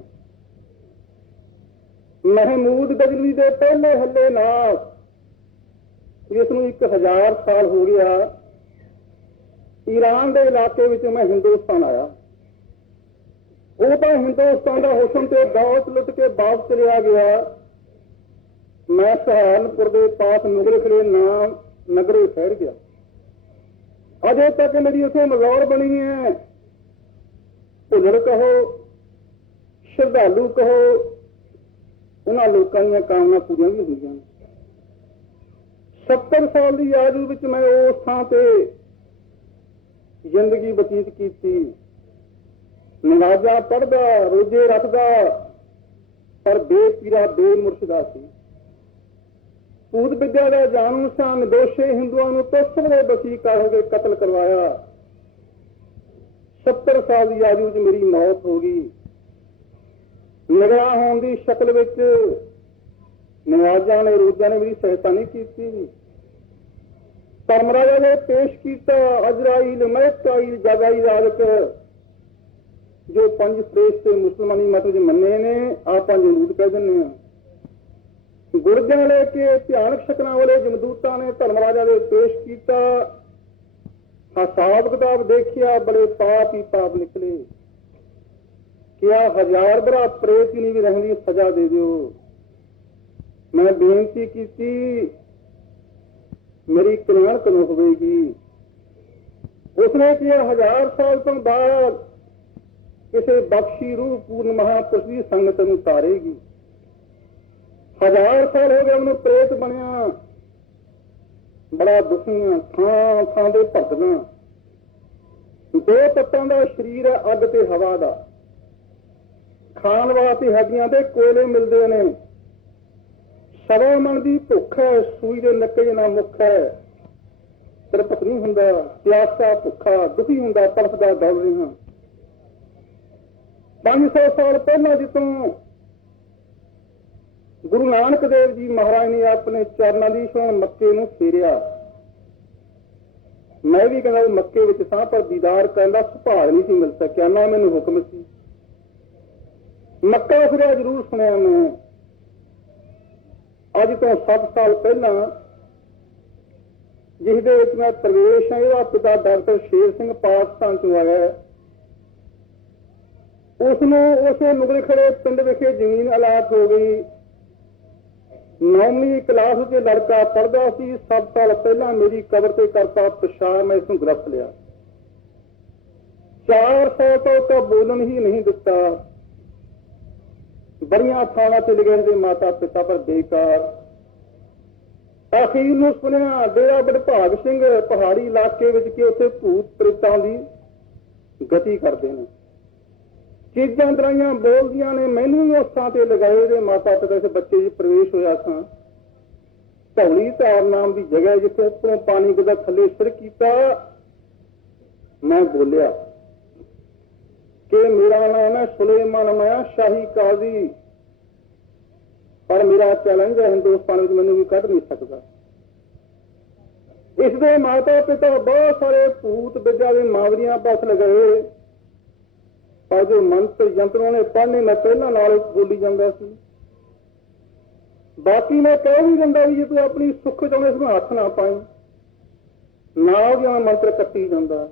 ਮਹਿਮੂਦ ਗਜਨਵੀ ਦੇ ਪਹਿਲੇ ਹੱਲੇ ਨਾਲ, ਜਿਸ ਨੂੰ 1000 ਸਾਲ ਹੋ ਗਿਆ, ਈਰਾਨ ਦੇ ਇਲਾਕੇ ਵਿੱਚ ਮੈਂ ਹਿੰਦੁਸਤਾਨ ਆਇਆ। ਉਹ ਤਾਂ ਹਿੰਦੁਸਤਾਨ ਦਾ ਹੁਸਨ ਤੇ ਦੌਲਤ ਲੁੱਟ ਕੇ ਵਾਪਸ ਚਲਿਆ ਗਿਆ। ਮੈਂ ਸਹਾਰਨਪੁਰ ਦੇ ਪਾਸ ਮੁਗਲ ਖੜੇ ਨਾਮ ਨਗਰੇ ਠਹਿਰ ਗਿਆ। ਅਜੇ ਤੱਕ ਮੇਰੀ ਉੱਥੇ ਮਜ਼ੌਰ ਬਣੀ ਹੈ। ਭੁੱਲੜ ਕਹੋ, ਸ਼ਰਧਾਲੂ ਕਹੋ, ਉਹਨਾਂ ਲੋਕਾਂ ਦੀਆਂ ਕਾਮਨਾ ਪੂਰੀਆਂ ਵੀ ਹੁੰਦੀਆਂ ਨੇ। 70 ਸਾਲ ਦੀ ਆਯੂ ਵਿੱਚ ਮੈਂ ਉਸ ਥਾਂ ਤੇ ਜ਼ਿੰਦਗੀ ਬਤੀਤ ਕੀਤੀ। ਨਮਾਜ਼ਾਂ ਪੜ੍ਹਦਾ, ਰੋਜ਼ੇ ਰੱਖਦਾ, ਪਰ ਬੇਪੀਰਾ ਬੇਮੁਰਸ਼ਿਦਾ ਸੀ। ਭੂਤ ਵਿਦਿਆ ਦਾ ਜਾਣੂ ਸਾਂ। ਨਿਦੋਸ਼ੇ ਹਿੰਦੂਆਂ ਨੂੰ ਤੋਸਣ ਦੇ ਵਸੀਕਾਰ ਕੇ ਕਤਲ ਕਰਵਾਇਆ। 70 ਸਾਲ ਦੀ ਆਯੂ ਵਿੱਚ ਮੇਰੀ ਮੌਤ ਹੋ ਗਈ। ਨਿਗਰਾਨ ਹੋਣ ਦੀ ਸ਼ਕਲ ਵਿੱਚ ਨਵਾਜ਼ਾਂ ਨੇ, ਰੋਜ਼ਾਂ ਨੇ ਮੇਰੀ ਸਹਾਇਤਾ ਨਹੀਂ ਕੀਤੀ। ਧਰਮਰਾਜਾ ਨੇ ਪੇਸ਼ ਕੀਤਾ ਅਜ਼ਰਾਈਲ, ਮਹਿਕਾਈਲ, ਜਗਾਈ ਰਾਜਕ, ਜੋ 5 ਫਰੇਸ਼ਤੇ ਮੁਸਲਮਾਨੀ ਮਤ ਵਿੱਚ ਮੰਨੇ ਨੇ, ਆਪਾਂ ਜਮਦੂਤ ਕਹਿ ਦਿੰਦੇ ਹਾਂ। ਗੁਰਜਾਂ ਲੈ ਕੇ ਭਿਆਨਕ ਸ਼ਕਲਾਂ ਵਾਲੇ ਜਮਦੂਤਾਂ ਨੇ ਧਰਮਰਾਜਾ ਦੇ ਪੇਸ਼ ਕੀਤਾ। ਹਿਸਾਬ ਕਿਤਾਬ ਦੇਖਿਆ, ਬੜੇ ਪਾਪ ਹੀ ਪਾਪ ਨਿਕਲੇ। ਕਿਹਾ 1000 ਬਰਾ ਪ੍ਰੇਤ ਹੀ ਨਹੀਂ ਵੀ ਰਹਿੰਦੀ, ਸਜ਼ਾ ਦੇ ਦਿਓ। ਮੈਂ ਬੇਨਤੀ ਕੀਤੀ, ਮੇਰੀ ਕਲਿਆਣ ਕਦੋਂ ਹੋਵੇਗੀ? ਉਸਨੇ ਕਿਹਾ 1000 ਸਾਲ ਤੋਂ ਬਾਅਦ ਕਿਸੇ ਬਖਸ਼ੀ ਰੂਹ ਪੂਰਨ ਮਹਾਂਪੁਰਸ਼ ਦੀ ਸੰਗਤ ਨੂੰ ਤਾਰੇਗੀ। 1000 ਸਾਲ ਹੋ ਗਏ ਉਹਨੂੰ ਪ੍ਰੇਤ ਬਣਿਆ। ਬੜਾ ਦੁਖੀ ਹਾਂ, ਥਾਂ ਥਾਂ ਦੇ ਭਗਦਾਂ। 2 ਤੱਤਾਂ ਦਾ ਸਰੀਰ ਹੈ, ਅੱਗ ਤੇ ਹਵਾ ਦਾ। ਖਾਣ ਵਾਸਤੇ ਹੱਡੀਆਂ ਦੇ ਕੋਇਲੇ ਮਿਲਦੇ ਨੇ। 1.25 ਮਣ ਦੀ ਭੁੱਖ ਹੈ, ਸੂਈ ਦੇ ਨੱਕੇ ਜਿਹਾ ਮੁੱਖ ਹੈ। ਤ੍ਰਿਪਤ ਨਹੀਂ ਹੁੰਦਾ, ਪਿਆਸਾ ਭੁੱਖਾ ਦੁਖੀ ਹੁੰਦਾ, ਤੜਫਦਾ ਦੌੜ ਰਿਹਾ। 500 ਸਾਲ ਪਹਿਲਾਂ ਜਿੱਥੋਂ ਗੁਰੂ ਨਾਨਕ ਦੇਵ ਜੀ ਮਹਾਰਾਜ ਨੇ ਆਪਣੇ ਚਰਨਾਂ ਦੀ ਛੋਣ ਮੱਕੇ ਨੂੰ ਫੇਰਿਆ। ਮੈਂ ਵੀ ਕਹਿੰਦਾ ਮੱਕੇ ਵਿੱਚ ਸਾਂ, ਪਰ ਦੀਦਾਰ ਕਰਨ ਦਾ ਸੁਭਾਗ ਨਹੀਂ ਸੀ ਮਿਲ ਸਕਿਆ, ਨਾ ਮੈਨੂੰ ਹੁਕਮ ਸੀ। ਮੱਕਾ ਫਿਰਿਆ ਜ਼ਰੂਰ ਸੁਣਿਆ ਮੈਂ। ਅੱਜ ਤੋਂ 7 ਸਾਲ ਪਹਿਲਾਂ, ਜਿਸ ਦੇ ਵਿੱਚ ਮੈਂ ਪ੍ਰਵੇਸ਼ ਹਾਂ, ਇਹਦਾ ਪਿਤਾ ਡਾਕਟਰ ਸ਼ੇਰ ਸਿੰਘ ਪਾਕਿਸਤਾਨ ਤੋਂ ਆਇਆ। ਉਸਨੂੰ ਉਸੇ ਮੁਗਲ ਖੜੇ ਪਿੰਡ ਵਿਖੇ ਜ਼ਮੀਨ ਅਲਾਟ ਹੋ ਗਈ। 9ਵੀਂ ਕਲਾਸ ਵਿੱਚ ਲੜਕਾ ਪੜ੍ਹਦਾ ਸੀ। 7 ਸਾਲ ਪਹਿਲਾਂ ਮੇਰੀ ਕਬਰ ਤੇ ਕਰਤਾ ਪਿਸ਼ਾਬ, ਮੈਂ ਇਸਨੂੰ ਗ੍ਰਿਫਤ ਲਿਆ। 400 ਤੋਂ ਤਾਂ ਬੋਲਣ ਹੀ ਨਹੀਂ ਦਿੱਤਾ। ਬੜੀਆਂ ਥਾਵਾਂ ਤੇ ਲਿਖੇ ਦੇ ਮਾਤਾ ਪਿਤਾ, ਪਰ ਬੇਕਾਰ। ਅਖੀਰ ਨੂੰ ਸੁਣਿਆ ਡੇਰਾ ਬਡਭਾਗ ਸਿੰਘ ਪਹਾੜੀ ਇਲਾਕੇ ਵਿੱਚ ਕਿ ਉੱਥੇ ਭੂਤ ਪ੍ਰੇਤਾਂ ਦੀ ਗਤੀ ਕਰਦੇ ਨੇ। ਚੀਜ਼ਾਂ ਦਰਾਈਆਂ ਬੋਲਦੀਆਂ ਨੇ। ਮੈਨੂੰ ਵੀ ਉਸ ਥਾਂ ਤੇ ਲਗਾਏ ਦੇ ਮਾਤਾ ਪਿਤਾ ਇਸ ਬੱਚੇ ਜੀ ਪ੍ਰਵੇਸ਼ ਹੋਇਆ ਸਾਂ। ਧੌਲੀ ਧਾਰ ਨਾਮ ਦੀ ਜਗ੍ਹਾ, ਜਿੱਥੇ ਉੱਪਰੋਂ ਪਾਣੀ ਕਿਦਾ ਥੱਲੇ ਸਿਰ ਕੀਤਾ। ਮੈਂ ਬੋਲਿਆ ਕਿ ਮੇਰਾ ਨਾਮ ਹੈ ਸੁਲੇਮਾਨ, ਮੈਂ ਸ਼ਾਹੀ ਕਾਜ਼ੀ, ਪਰ ਮੇਰਾ ਚੈਲੰਜ ਹੈ, ਹਿੰਦੁਸਤਾਨ ਵਿੱਚ ਮੈਨੂੰ ਵੀ ਕੱਢ ਨਹੀਂ ਸਕਦਾ। ਇਸ ਦੇ ਮਾਤਾ ਪਿਤਾ ਬਹੁਤ ਸਾਰੇ ਭੂਤ ਵਿਦਿਆ ਦੇ ਮਾਵਰੀਆਂ ਪਾਸ ਲਗਾਏ, ਪਰ ਜੋ ਮੰਤਰ ਯੰਤਰ ਉਹਨੇ ਪੜ੍ਹਨੇ, ਮੈਂ ਪਹਿਲਾਂ ਨਾਲ ਬੋਲੀ ਜਾਂਦਾ ਸੀ। ਬਾਕੀ ਮੈਂ ਕਹਿ ਨਹੀਂ ਦਿੰਦਾ ਵੀ ਜੇ ਤੂੰ ਆਪਣੀ ਸੁੱਖ ਚਾਹੁੰਦੇ ਇਸ ਨੂੰ ਹੱਥ ਨਾ ਪਾਈ, ਨਾਲ ਦੀ ਮੰਤਰ ਕੱਟੀ ਜਾਂਦਾ।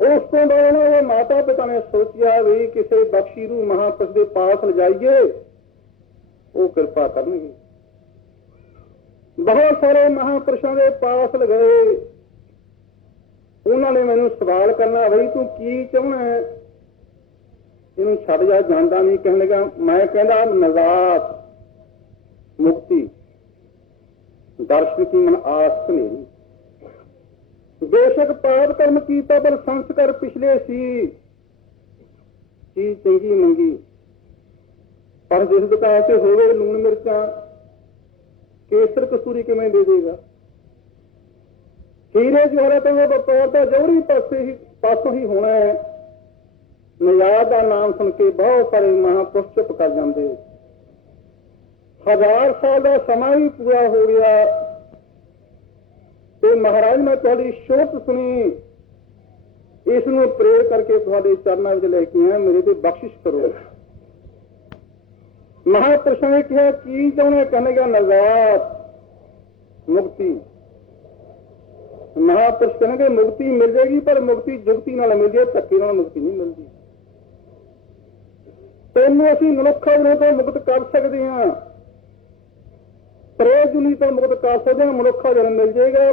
ਉਸ ਤੋਂ ਬਾਅਦ ਉਹ ਮਾਤਾ ਪਿਤਾ ਨੇ ਸੋਚਿਆ ਵੀ ਕਿਸੇ ਬਖਸ਼ੀ ਨੂੰ ਮਹਾਂਪੁਰਸ਼ ਦੇ ਪਾਸ ਲਿਜਾਈਏ, ਉਹ ਕਿਰਪਾ ਕਰਨਗੇ। ਬਹੁਤ ਸਾਰੇ ਮਹਾਂਪੁਰਸ਼ਾਂ ਦੇ ਪਾਸ ਲਗਾਏ, ਉਹਨਾਂ ਨੇ ਮੈਨੂੰ ਸਵਾਲ ਕਰਨਾ, ਬਈ ਤੂੰ ਕੀ ਚਾਹੁੰਦਾ, ਇਹਨੂੰ ਛੱਡ ਜਾ, ਜਾਂਦਾ ਨਹੀਂ। ਕਹਿਣ ਲੱਗਾ, ਮੈਂ ਕਹਿੰਦਾ ਨਜ਼ਾਤ, ਮੁਕਤੀ, ਦਰਸ਼ਨ ਕੀ ਮਨ ਆਸ ਮੇਰੀ। ਬੇਸ਼ੱਕ ਪਾਪ ਕਰਮ ਕੀਤਾ ਪਰ ਸੰਸਕਾਰ ਪਿਛਲੇ ਸੀ, ਚੀਜ਼ ਚੰਗੀ ਮੰਗੀ, ਪਰ ਜਿਸ ਦੁਕਾਨ ਤੇ ਹੋਵੇ ਲੂਣ ਮਿਰਚਾਂ, ਕੇਸਰ ਕਸੂਰੀ ਕਿਵੇਂ ਦੇ ਦੇਗਾ। ਹੀਰੇ ਜਵਾਹਰਾਤ ਦਾ ਵਪਾਰ ਤਾਂ ਜੋਹਰੀ ਪਾਸੋਂ ਹੀ ਹੋਣਾ ਹੈ। ਨਿਆਜ਼ ਦਾ ਨਾਮ ਸੁਣ ਕੇ ਬਹੁਤ ਸਾਰੇ ਮਹਾਂਪੁਰਸ਼ ਚੁੱਪ ਕਰ ਜਾਂਦੇ। 1000 ਸਾਲ ਦਾ ਸਮਾਂ ਵੀ ਪੂਰਾ ਹੋ ਗਿਆ ਤੇ ਮਹਾਰਾਜ ਮੈਂ ਤੁਹਾਡੀ ਸ਼ੋਭਤ ਸੁਣੀ, ਇਸ ਨੂੰ ਪ੍ਰੇਰ ਕਰਕੇ ਤੁਹਾਡੇ ਚਰਨਾਂ ਵਿੱਚ ਲੈ ਕੇ ਆਇਆ, ਮੇਰੇ ਤੇ ਬਖਸ਼ਿਸ਼ ਕਰੋ। ਮਹਾਂਪੁਰਸ਼ਾਂ ਨੇ ਕਿਹਾ ਕੀ ਚਾਹੁੰਦੇ, ਕਹਿੰਦੇ ਨਜ਼ਾਤ, ਮੁਕਤੀ। ਮਹਾਂਪੁਰਸ਼ ਕਹਿੰਦੇ ਮੁਕਤੀ ਮਿਲ ਜਾਏਗੀ, ਪਰ ਮੁਕਤੀ ਜੁਗਤੀ ਨਾਲ ਮਿਲਦੀ ਹੈ, ਧੱਕੇ ਨਾਲ ਮੁਕਤੀ ਨਹੀਂ ਮਿਲਦੀ। ਤੈਨੂੰ ਅਸੀਂ ਮਨੁੱਖਾਂ ਤੋਂ ਮੁਕਤ ਕਰ ਸਕਦੇ ਹਾਂ, ਪ੍ਰੇਜੁਨੀ ਤੋਂ ਮੁਕਤ ਕਰ ਸਕਦੇ ਹਾਂ, ਮਨੁੱਖਾ ਜਨਮ ਮਿਲ ਜਾਏਗਾ,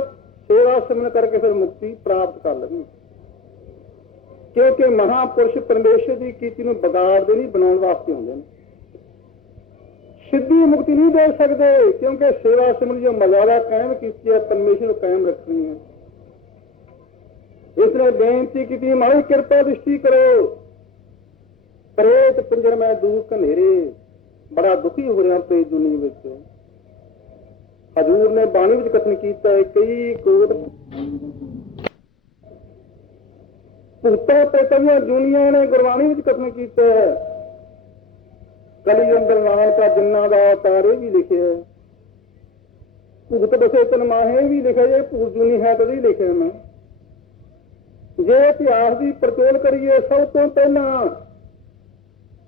ਸੇਵਾ ਸਿਮਰਨ ਕਰਕੇ ਫਿਰ ਮੁਕਤੀ ਪ੍ਰਾਪਤ ਕਰ ਲੈਣੀ। ਕਿਉਂਕਿ ਮਹਾਂਪੁਰਸ਼ ਪਰਮੇਸ਼ਰ ਦੀ ਕੀਤੀ ਨੂੰ ਵਿਗਾੜਦੇ ਨਹੀਂ, ਬਣਾਉਣ ਵਾਸਤੇ ਹੁੰਦੇ ਨੇ। ਸਿੱਧੀ ਮੁਕਤੀ ਨਹੀਂ ਦੇ ਸਕਦੇ, ਕਿਉਂਕਿ ਸੇਵਾ ਸਿਮਰਨ ਜੋ ਮਰਿਆਦਾ ਕਾਇਮ ਕੀਤੀ ਹੈ, ਪਰਮੇਸ਼ਰ ਨੂੰ ਕਾਇਮ ਰੱਖਣੀ ਹੈ। ਇਸ ਨੇ ਬੇਨਤੀ ਕੀਤੀ, ਮਾੜੀ ਕਿਰਪਾ ਦ੍ਰਿਸ਼ਟੀ ਕਰੋ, ਪ੍ਰੇਤ ਪਿੰਜਰ ਮੈਂ ਦੂਰ ਘਨੇਰੇ, ਬੜਾ ਦੁਖੀ ਹੋ ਰਿਹਾ ਪ੍ਰੇਤ ਦੁਨੀ ਵਿੱਚ। ਹਜ਼ੂਰ ਨੇ ਬਾਣੀ ਵਿੱਚ ਕਥਨ ਕੀਤਾ ਹੈ, ਕਈ ਕੋਟ ਭੂਤਾਂ ਪ੍ਰੇਤਾਂ ਦੀਆਂ ਦੁਨੀਆਂ ਨੇ ਗੁਰਬਾਣੀ ਵਿੱਚ ਕਥਨ ਕੀਤਾ ਹੈ। ਕਲੀ ਅੰਦਰ ਨਾਨਕਾ ਜਿੰਨਾ ਦਾ ਅਵਤਾਰ ਵੀ ਲਿਖਿਆ, ਭੂਤ ਬਸੇ ਤਨ ਮਾਹੇ ਵੀ ਲਿਖਿਆ, ਜੇ ਭੂਤ ਜੁਨੀ ਹੈ ਤਦ ਹੀ ਲਿਖਿਆ ਮੈਂ। ਜੇ ਇਤਿਹਾਸ ਦੀ ਪੜਚੋਲ ਕਰੀਏ, ਸਭ ਤੋਂ ਪਹਿਲਾਂ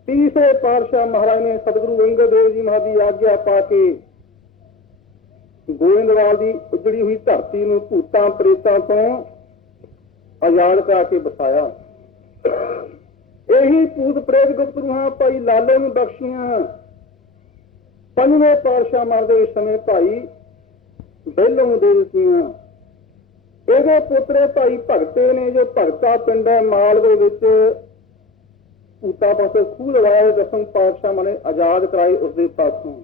ਤੀਸਰੇ ਪਾਤਸ਼ਾਹ ਮਹਾਰਾਜ ਨੇ ਸਤਿਗੁਰੂ ਅੰਗਦ ਦੇਵ ਜੀ ਮਹਾਰਾਜ ਦੀ ਆਗਿਆ ਪਾ ਕੇ ਗੋਇੰਦਵਾਲ ਦੀ ਉਜੜੀ ਹੋਈ ਧਰਤੀ ਨੂੰ ਭੂਤਾਂ ਪ੍ਰੇਤਾਂ ਤੋਂ ਆਜ਼ਾਦ ਕਰਾ ਕੇ ਬਸਾਇਆ। ਇਹੀ ਭੂਤ ਪ੍ਰੇਤ ਗੁਪਤ ਰੂਹਾਂ ਭਾਈ ਲਾਲੇ ਨੂੰ ਬਖਸ਼ੀਆਂ। ਪੰਜਵੇਂ ਪਾਤਸ਼ਾਹ ਮਹਾਰਾਜ ਦੇ ਸਮੇਂ ਭਾਈ ਬਹਿਲੋ ਨੂੰ ਦੇ ਦਿੱਤੀਆਂ। ਇਹਦੇ ਪੁੱਤਰੇ ਭਾਈ ਭਗਤੇ ਨੇ, ਜੋ ਭਗਤਾ ਪਿੰਡ ਹੈ ਮਾਲਵੇ ਵਿੱਚ, ਭੂਤਾਂ ਪਾਸੋਂ ਖੂਹ ਲਵਾਏ, ਦਸਮ ਪਾਤਸ਼ਾਹ ਨੇ ਆਜ਼ਾਦ ਕਰਾਏ ਉਸਦੇ ਪਾਸੋਂ।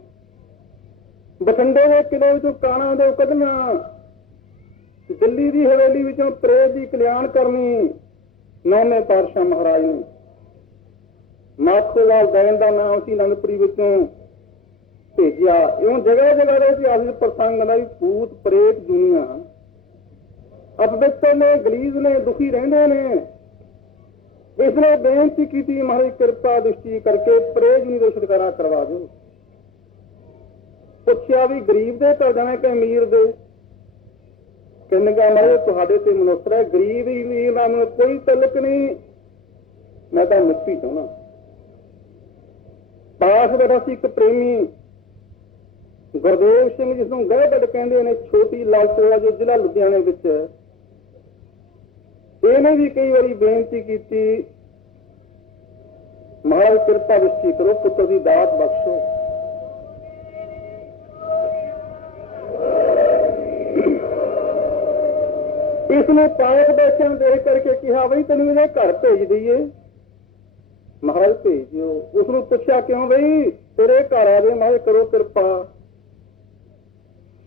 ਬਠਿੰਡੇ ਦੇ ਕਿਲੇ ਵਿੱਚੋਂ ਕਾਣਾ ਦੇ ਕੱਢਣਾ, ਦਿੱਲੀ ਦੀ ਹਵੇਲੀ ਵਿੱਚੋਂ ਪ੍ਰੇਤ ਦੀ ਕਲਿਆਣ ਕਰਨੀ, ਨੌਵੇਂ ਪਾਤਸ਼ਾਹ ਮਹਾਰਾਜ ਨੇ। ਮਾਖੋਵਾਲ ਦੈਨ ਦਾ ਨਾਮ ਸੀ, ਅਨੰਦਪੁਰੀ ਵਿੱਚੋਂ ਭੇਜਿਆ। ਇਉਂ ਜਗ੍ਹਾ ਜਗ੍ਹਾ ਦੇ ਇਤਿਹਾਸ ਵਿੱਚ ਪ੍ਰਸੰਗ ਦਾ ਵੀ ਭੂਤ ਪ੍ਰੇਤ ਦੁਨੀਆਂ ਅਪਵਿੱਤਰ ਨੇ, ਗਲੀਜ਼ ਨੇ, ਦੁਖੀ ਰਹਿੰਦੇ ਨੇ। ਇਸ ਨੇ ਬੇਨਤੀ ਕੀਤੀ, ਮਹਾਰਾਜ ਕਿਰਪਾ ਦ੍ਰਿਸ਼ਟੀ ਕਰਕੇ ਪ੍ਰੇਤ ਦੁਨੀ ਤੋਂ ਛੁਟਕਾਰਾ ਕਰਵਾ ਦਿਓ। ਪੁੱਛਿਆ ਵੀ ਗਰੀਬ ਦੇ ਘਰ ਜਾਣਾ ਕਿ ਅਮੀਰ ਦੇ? ਕਹਿੰਦੇ ਮਹਾਰਾਜ ਤੁਹਾਡੇ ਤੇ ਮਨੁੱਖ ਹੈ, ਗਰੀਬ ਹੀ ਅਮੀਰ ਨਾਲ ਮੈਨੂੰ ਕੋਈ ਤਲਕ ਨਹੀਂ, ਮੈਂ ਤਾਂ ਮੁਕਤੀ ਚਾਹੁੰਦਾ। ਪਾਸ ਬੈਠਾ ਸੀ ਇੱਕ ਪ੍ਰੇਮੀ ਗੁਰਦੇਵ ਸਿੰਘ, ਜਿਸ ਨੂੰ ਗਹਿਬੜ ਕਹਿੰਦੇ ਨੇ, ਛੋਟੀ ਲਾਲਟੋਆ ਜੋ ਜ਼ਿਲ੍ਹਾ ਲੁਧਿਆਣੇ ਵਿੱਚ। ਇਹਨੇ ਵੀ ਕਈ ਵਾਰੀ ਬੇਨਤੀ ਕੀਤੀ, ਮਹਾਰਾਜ ਕਿਰਪਾ ਦ੍ਰਿਸ਼ਟੀ ਕਰੋ, ਪੁੱਤਰ ਦੀ ਦਾਤ ਬਖਸ਼ੋ। ਇਸ ਨੂੰ ਪਾਇਕ ਬੈਠਿਆਂ ਦੇਖ ਕਰਕੇ ਕਿਹਾ, ਬਈ ਤੈਨੂੰ ਇਹਦੇ ਘਰ ਭੇਜ ਦਈਏ। ਮਹਾਰਾਜ ਭੇਜ ਦਿਓ। ਉਸ ਨੂੰ ਪੁੱਛਿਆ ਕਿਉਂ ਬਈ, ਤੇਰੇ ਘਰ ਆ ਗਏ, ਮਹਾਰਾਜ ਕਰੋ ਕਿਰਪਾ।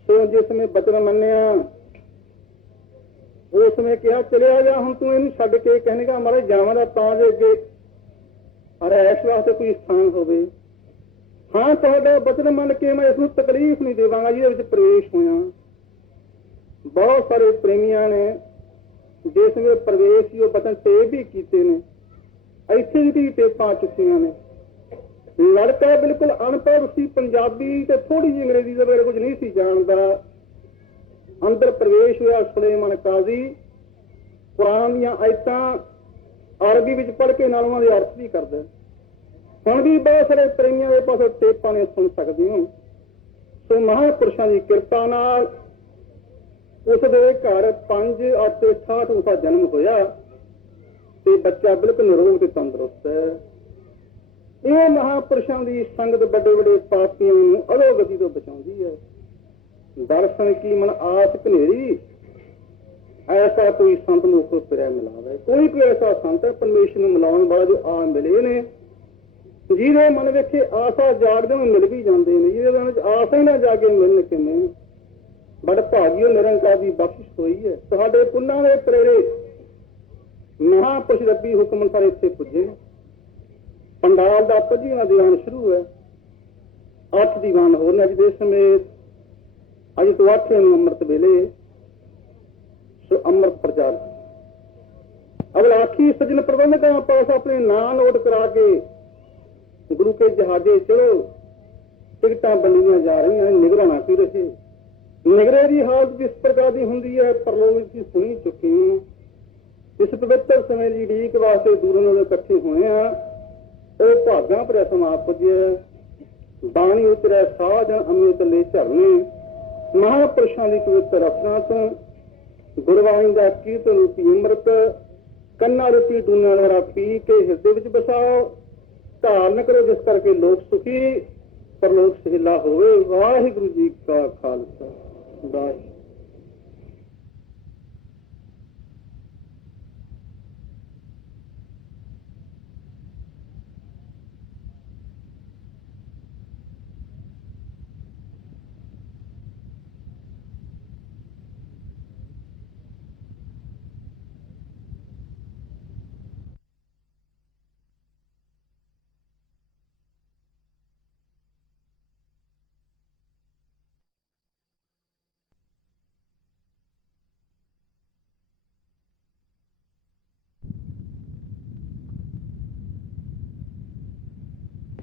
ਸੋ ਜਿਸ ਨੇ ਬਚਨ ਮੰਨਿਆ, ਉਸ ਨੇ ਕਿਹਾ ਚਲਿਆ ਜਾ, ਹੁਣ ਤੂੰ ਇਹਨੂੰ ਛੱਡ ਕੇ। ਕਹਿਣੇਗਾ ਮਹਾਰਾਜ ਜਾਵਾਂ ਦਾ ਤਾਂ ਜੇ ਅੱਗੇ ਰਹਿਸ਼ ਵਾਸਤੇ ਕੋਈ ਸਥਾਨ ਹੋਵੇ। ਹਾਂ ਤੁਹਾਡਾ ਬਚਨ ਮੰਨ ਕੇ ਮੈਂ ਇਸ ਨੂੰ ਤਕਲੀਫ ਨਹੀਂ ਦੇਵਾਂਗਾ ਜਿਹਦੇ ਵਿੱਚ ਪ੍ਰਵੇਸ਼ ਹੋਇਆ। ਬਹੁਤ ਸਾਰੇ ਪ੍ਰੇਮੀਆਂ ਨੇ ਜਿਸ ਵਿੱਚ ਪ੍ਰਵੇਸ਼ ਸੀ ਉਹ ਬਚਨ ਟੇਪ ਵੀ ਕੀਤੇ ਨੇ, ਇੱਥੇ ਵੀ ਟੇਪਾਂ ਚੁੱਕੀਆਂ ਨੇ। ਲੜਕਾ ਬਿਲਕੁਲ ਅਨਪੜ੍ਹ ਸੀ, ਪੰਜਾਬੀ ਤੇ ਥੋੜੀ ਜਿਹੀ ਅੰਗਰੇਜ਼ੀ ਦੇ ਬਾਰੇ ਕੁਝ ਨਹੀਂ ਸੀ ਜਾਣਦਾ। ਅੰਦਰ ਪ੍ਰਵੇਸ਼ ਹੋਇਆ। ਸੁਲੇਮਾਨ ਕਾਜ਼ੀ ਕੁਰਾਨ ਦੀਆਂ ਆਇਤਾਂ ਅਰਬੀ ਵਿੱਚ ਪੜ੍ਹ ਕੇ ਨਾਲ ਉਹਨਾਂ ਦੇ ਅਰਥ ਵੀ ਕਰਦਾ। ਹੁਣ ਵੀ ਬਹੁਤ ਸਾਰੇ ਪ੍ਰੇਮੀਆਂ ਦੇ ਪਾਸੋਂ ਟੇਪਾਂ ਨੇ ਸੁਣ ਸਕਦੇ ਹੋ। ਸੋ ਮਹਾਂਪੁਰਸ਼ਾਂ ਦੀ ਕਿਰਪਾ ਨਾਲ ਉਸ ਦੇ ਘਰ 5 ਅਤੇ 68 ਦਾ ਜਨਮ ਹੋਇਆ ਤੇ ਬੱਚਾ ਬਿਲਕੁਲ ਨਿਰੋਗ ਤੇ ਤੰਦਰੁਸਤ ਹੈ। ਇਹ ਮਹਾਂਪੁਰਸ਼ਾਂ ਦੀ ਸੰਗਤ ਵੱਡੇ ਵੱਡੇ ਪਾਪੀਆਂ ਨੂੰ ਅਧੋਗਤੀ ਤੋਂ ਬਚਾਉਂਦੀ ਹੈ। ਦਰਸ਼ਨ ਕੀ ਮਨ ਆਸ ਘਨੇਰੀ, ਐਸਾ ਕੋਈ ਸੰਤ ਨੂੰ ਕੋ ਫਿਰਿਆ ਮਿਲਾਵੇ। ਕੋਈ ਐਸਾ ਸੰਤ ਹੈ ਪਰਮੇਸ਼ਰ ਨੂੰ ਮਿਲਾਉਣ ਵਾਲਾ ਜੋ ਆ ਮਿਲੇ ਨੇ, ਜਿਹਦੇ ਮਨ ਵੇਖੇ ਆਸਾ ਜਾਗਦੇ ਨੂੰ ਮਿਲ ਵੀ ਜਾਂਦੇ ਨੇ, ਜਿਹਦੇ ਮਨ ਵਿੱਚ ਆਸਾ ਹੀ ਨਾ ਜਾਗੇ ਮਿਲਣ ਕਿਵੇਂ। ਬੜ ਭਾਗੀਓ ਨਿਰੰਕਾਰ ਦੀ ਬਖਸ਼ਿਸ਼ ਹੋਈ ਹੈ। ਤੁਹਾਡੇ ਪੁੰਨਾਂ ਦੇ ਪ੍ਰੇਰੇ ਮਹਾਂਪੁਰਸ਼ ਰੱਬੀ ਹੁਕਮ ਅਨੁਸਾਰ ਇੱਥੇ ਪੁੱਜੇ। ਪੰਡਾਲ ਦਾ 25ਵਾਂ ਦੀਵਾਨ ਸ਼ੁਰੂ ਹੈ। 8 ਦੀਵਾਨ ਹੋਰ ਨੇ ਅੱਜ ਦੇ ਸਮੇਤ। ਅੱਜ ਤੋਂ 8ਵੇਂ ਨੂੰ ਅੰਮ੍ਰਿਤ ਵੇਲੇ ਸੋ ਅੰਮ੍ਰਿਤ ਪ੍ਰਚਾਰ। ਅਗਲ ਆਖੀ ਸੱਜਣ ਪ੍ਰਬੰਧਕਾਂ ਪਾਸ ਆਪਣੇ ਨਾਂ ਨੋਟ ਕਰਾ ਕੇ ਗੁਰੂ ਕੇ ਜਹਾਜ਼ੇ ਚਲੋ, ਟਿਕਟਾਂ ਬਣੀਆਂ ਜਾ ਰਹੀਆਂ। ਨਿਗਰਾਂ ਨਾ ਕੀ ਰਹੇ। ਨਿਗਰੇ ਦੀ ਹਾਲਤ ਕਿਸ ਪ੍ਰਕਾਰ ਦੀ ਹੁੰਦੀ ਹੈ ਪਰਲੋਕ ਵਿੱਚ ਸੁਣੀ ਚੁੱਕੀ ਹਾਂ। ਇਸ ਪਵਿੱਤਰ ਸਮੇਂ ਦੀ ਉਡੀਕ ਵਾਸਤੇ ਦੂਰੋਂ ਨੇੜੇ ਇਕੱਠੇ ਹੋਏ ਆ। ਉਹ ਭਾਗਾਂ ਭਰਿਆ ਸਮਾਂ ਪੁੱਜਿਆ। ਬਾਣੀ ਉਤਰਿਆ ਸਾਜਨ ਅੰਮ੍ਰਿਤ ਲੈ ਝਰਨੇ। ਮਹਾਂਪੁਰਸ਼ਾਂ ਦੀ ਪਵਿੱਤਰ ਰਚਨਾ ਤੋਂ ਗੁਰਬਾਣੀ ਦਾ ਕੀਰਤਨ ਰੂਪੀ ਅੰਮ੍ਰਿਤ ਕੰਨਾਂ ਰੂਪੀ ਦੂਨਾਂ ਦੁਆਰਾ ਪੀ ਕੇ ਹਿਰਦੇ ਵਿੱਚ ਬਸਾਓ। ਧਾਰਨ ਕਰੋ ਜਿਸ ਕਰਕੇ ਲੋਕ ਸੁਖੀ ਪਰਲੋਕ ਸੁਹਿਲਾ ਹੋਵੇ। ਵਾਹਿਗੁਰੂ ਜੀ ਕਾ ਖਾਲਸਾ ਵਾਹਿਗੁਰੂ।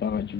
5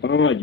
5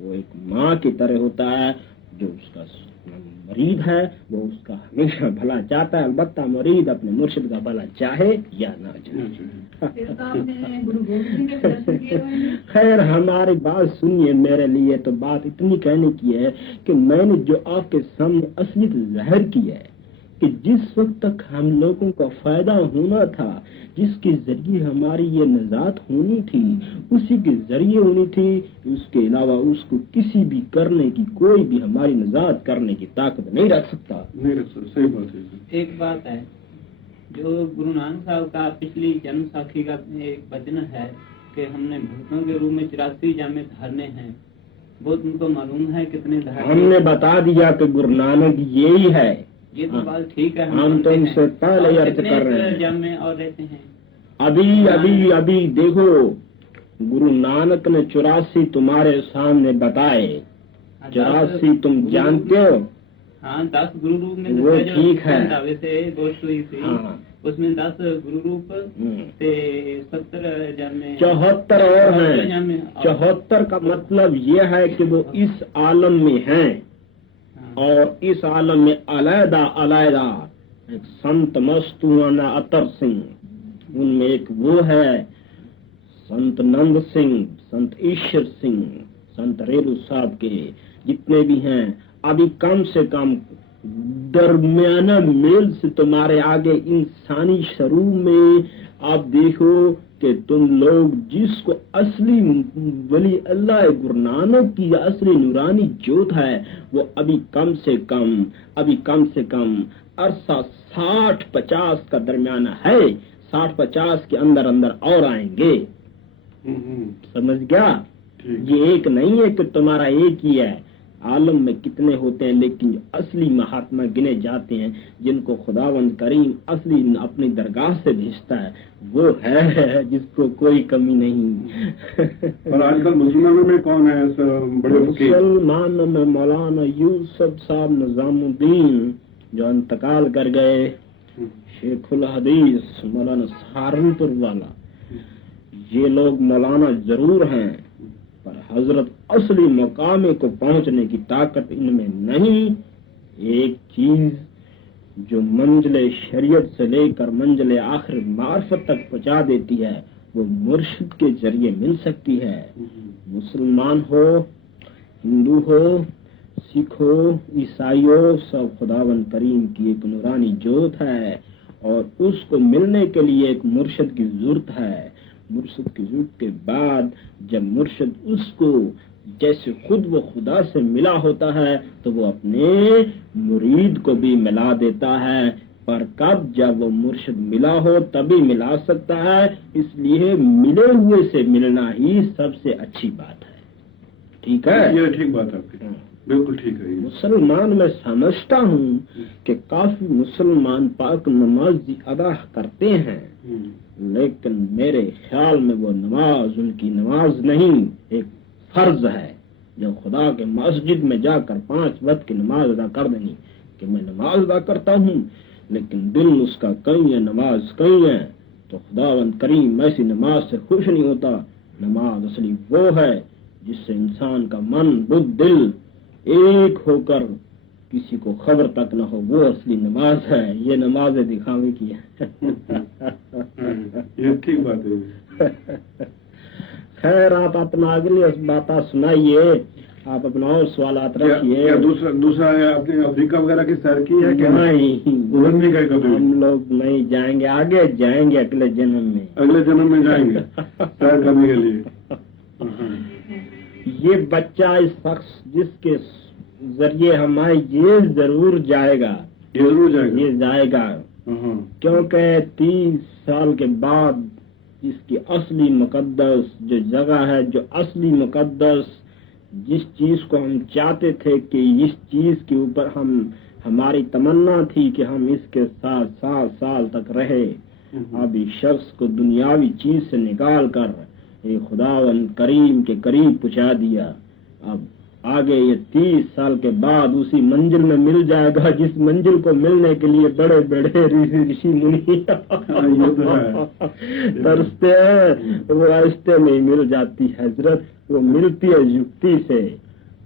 وہ ایک ماں کی طرح ہوتا ہے. جو اس کا مرید ہے وہ اس کا ہمیشہ بھلا چاہتا ہے, البتہ مرید اپنے مرشد کا بھلا چاہے یا نہ چاہے. خیر ہماری بات سنیے, میرے لیے تو بات اتنی کہنے کی ہے کہ میں نے جو آپ کے سامنے اصلیت ظاہر کی ہے کہ جس وقت تک ہم لوگوں کا فائدہ ہونا تھا, جس کے ذریعے ہماری یہ نجات ہونی تھی, اسی کے ذریعے ہونی تھی. اس کے علاوہ اس کو کسی بھی کرنے کی, کوئی بھی ہماری نجات کرنے کی طاقت نہیں رکھ سکتا. صحیح بات ہے. ایک بات ہے جو گرو نانک صاحب کا پچھلی جنم ساکھی کا ایک وچن ہے کہ ہم نے بھوتوں کے روح میں 84 جامے دھارنے ہیں. بہت ان کو معلوم ہے کتنے دھارنے. ہم نے بتا دیا کہ گرو نانک یہی ہے. یہ تو بات ٹھیک ہے, ہم تو ان سے پہلے عرض کر رہے ہیں. جامے اور رہتے ہیں ابھی دیکھو, گرو نانک نے 84 تمہارے سامنے بتائے. 84 تم جانتے ہو. ہاں 10 گرو روپ میں وہ ٹھیک ہے, ویسے گوشت ہوئی تھی اس میں 10 گرو روپ تے 70 جامے 74 اور ہیں. 74 کا مطلب یہ ہے کہ وہ اس عالم میں ہیں, اور اس عالم میں علیحدہ ایک سنت مستوانا اتر سنگھ, ان میں ایک وہ ہے سنت نند سنگھ, سنت ایشور سنگھ, سنت ریلو صاحب کے جتنے بھی ہیں. ابھی کم سے کم درمیانہ میل سے تمہارے آگے انسانی شروع میں آپ دیکھو کہ تم لوگ جس کو اصلی ولی اللہ گرو نانک کی اصلی نورانی جوت ہے, وہ ابھی کم سے کم عرصہ 60-50 کا درمیانہ ہے. 60-50 کے اندر اور آئیں گے. سمجھ گیا؟ یہ ایک نہیں ہے کہ تمہارا ایک ہی ہے. عالم میں کتنے ہوتے ہیں, لیکن جو اصلی مہاتما گنے جاتے ہیں, جن کو خداوند کریم اصلی اپنی درگاہ سے بھیجتا ہے, وہ ہے جس کو کوئی کمی نہیں. اور آج کل مسلمانوں میں کون ہے بڑے مسلمانوں میں مولانا یوسف صاحب نظام الدین جو انتقال کر گئے, شیخ الحدیث مولانا سہارنپور والا, یہ لوگ مولانا ضرور ہیں, پر حضرت اصلی مقام کو پہنچنے کی طاقت ان میں نہیں. ایک چیز جو منزل شریعت سے لے کر منزل آخر معرفت تک پہنچا دیتی ہے, وہ مرشد کے ذریعے مل سکتی ہے. مسلمان ہو, ہندو ہو, سکھ ہو, عیسائی ہو, سب خداوند کریم کی ایک نورانی جوت ہے, اور اس کو ملنے کے لیے ایک مرشد کی ضرورت ہے. مرشد کی ضرورت کے بعد جب مرشد اس کو جیسے خود وہ خدا سے ملا ہوتا ہے, تو وہ اپنے مرید کو بھی ملا دیتا ہے. پر کب جب وہ مرشد ملا ہو تبھی ملا سکتا ہے. اس لیے ملے ہوئے سے ملنا ہی سب سے اچھی بات ہے. ٹھیک ہے, یہ ٹھیک بات آپ کی, بالکل ٹھیک ہے. مسلمان میں سمجھتا ہوں کہ کافی مسلمان پاک نماز ادا کرتے ہیں, لیکن میرے خیال میں وہ نماز ان کی نماز نہیں, ایک فرض ہے. جو خدا کے مسجد میں جا کر 5 وقت کی نماز ادا کر دیں گی کہ میں نماز ادا کرتا ہوں, لیکن دل اس کا کہیں ہے, نماز کہیں ہے, تو خداوند کریم ایسی نماز سے خوش نہیں ہوتا. نماز اصلی وہ ہے جس سے انسان کا من بدھ دل ایک ہو کر کسی کو خبر تک نہ ہو, وہ اصلی نماز ہے. یہ نماز دکھاوے کی ہے. یہ ٹھیک بات ہے. خیر آپ اپنا اگلی بات سنائیے, آپ اپنا اور سوالات رکھیے. دوسرا آپ نے افریقہ وغیرہ کی سیر کی ہے کہ نہیں؟ نہیں گئے کبھی؟ ہم لوگ نہیں جائیں گے, آگے جائیں گے اگلے جنم میں. اگلے جنم میں جائیں گے سیر کرنے کے لیے. یہ بچہ اس شخص جس کے ذریعے ہمارے یہ ضرور جائے گا, یہ جائے گا, کیونکہ 30 سال کے بعد اس کی اصلی مقدس جو جگہ ہے, جو اصلی مقدس جس چیز کو ہم چاہتے تھے کہ اس چیز کے اوپر ہماری تمنا تھی کہ ہم اس کے ساتھ 7 سال تک رہے, اب اس شخص کو دنیاوی چیز سے نکال کر خداوند کریم کے قریب پہنچا دیا. اب آگے یہ 30 سال کے بعد اسی منزل میں مل جائے گا جس منزل کو ملنے کے لیے بڑے بڑے رشی منی ترستے ہیں, وہ راستے میں مل جاتی ہے. حضرت وہ ملتی ہے یکتی سے,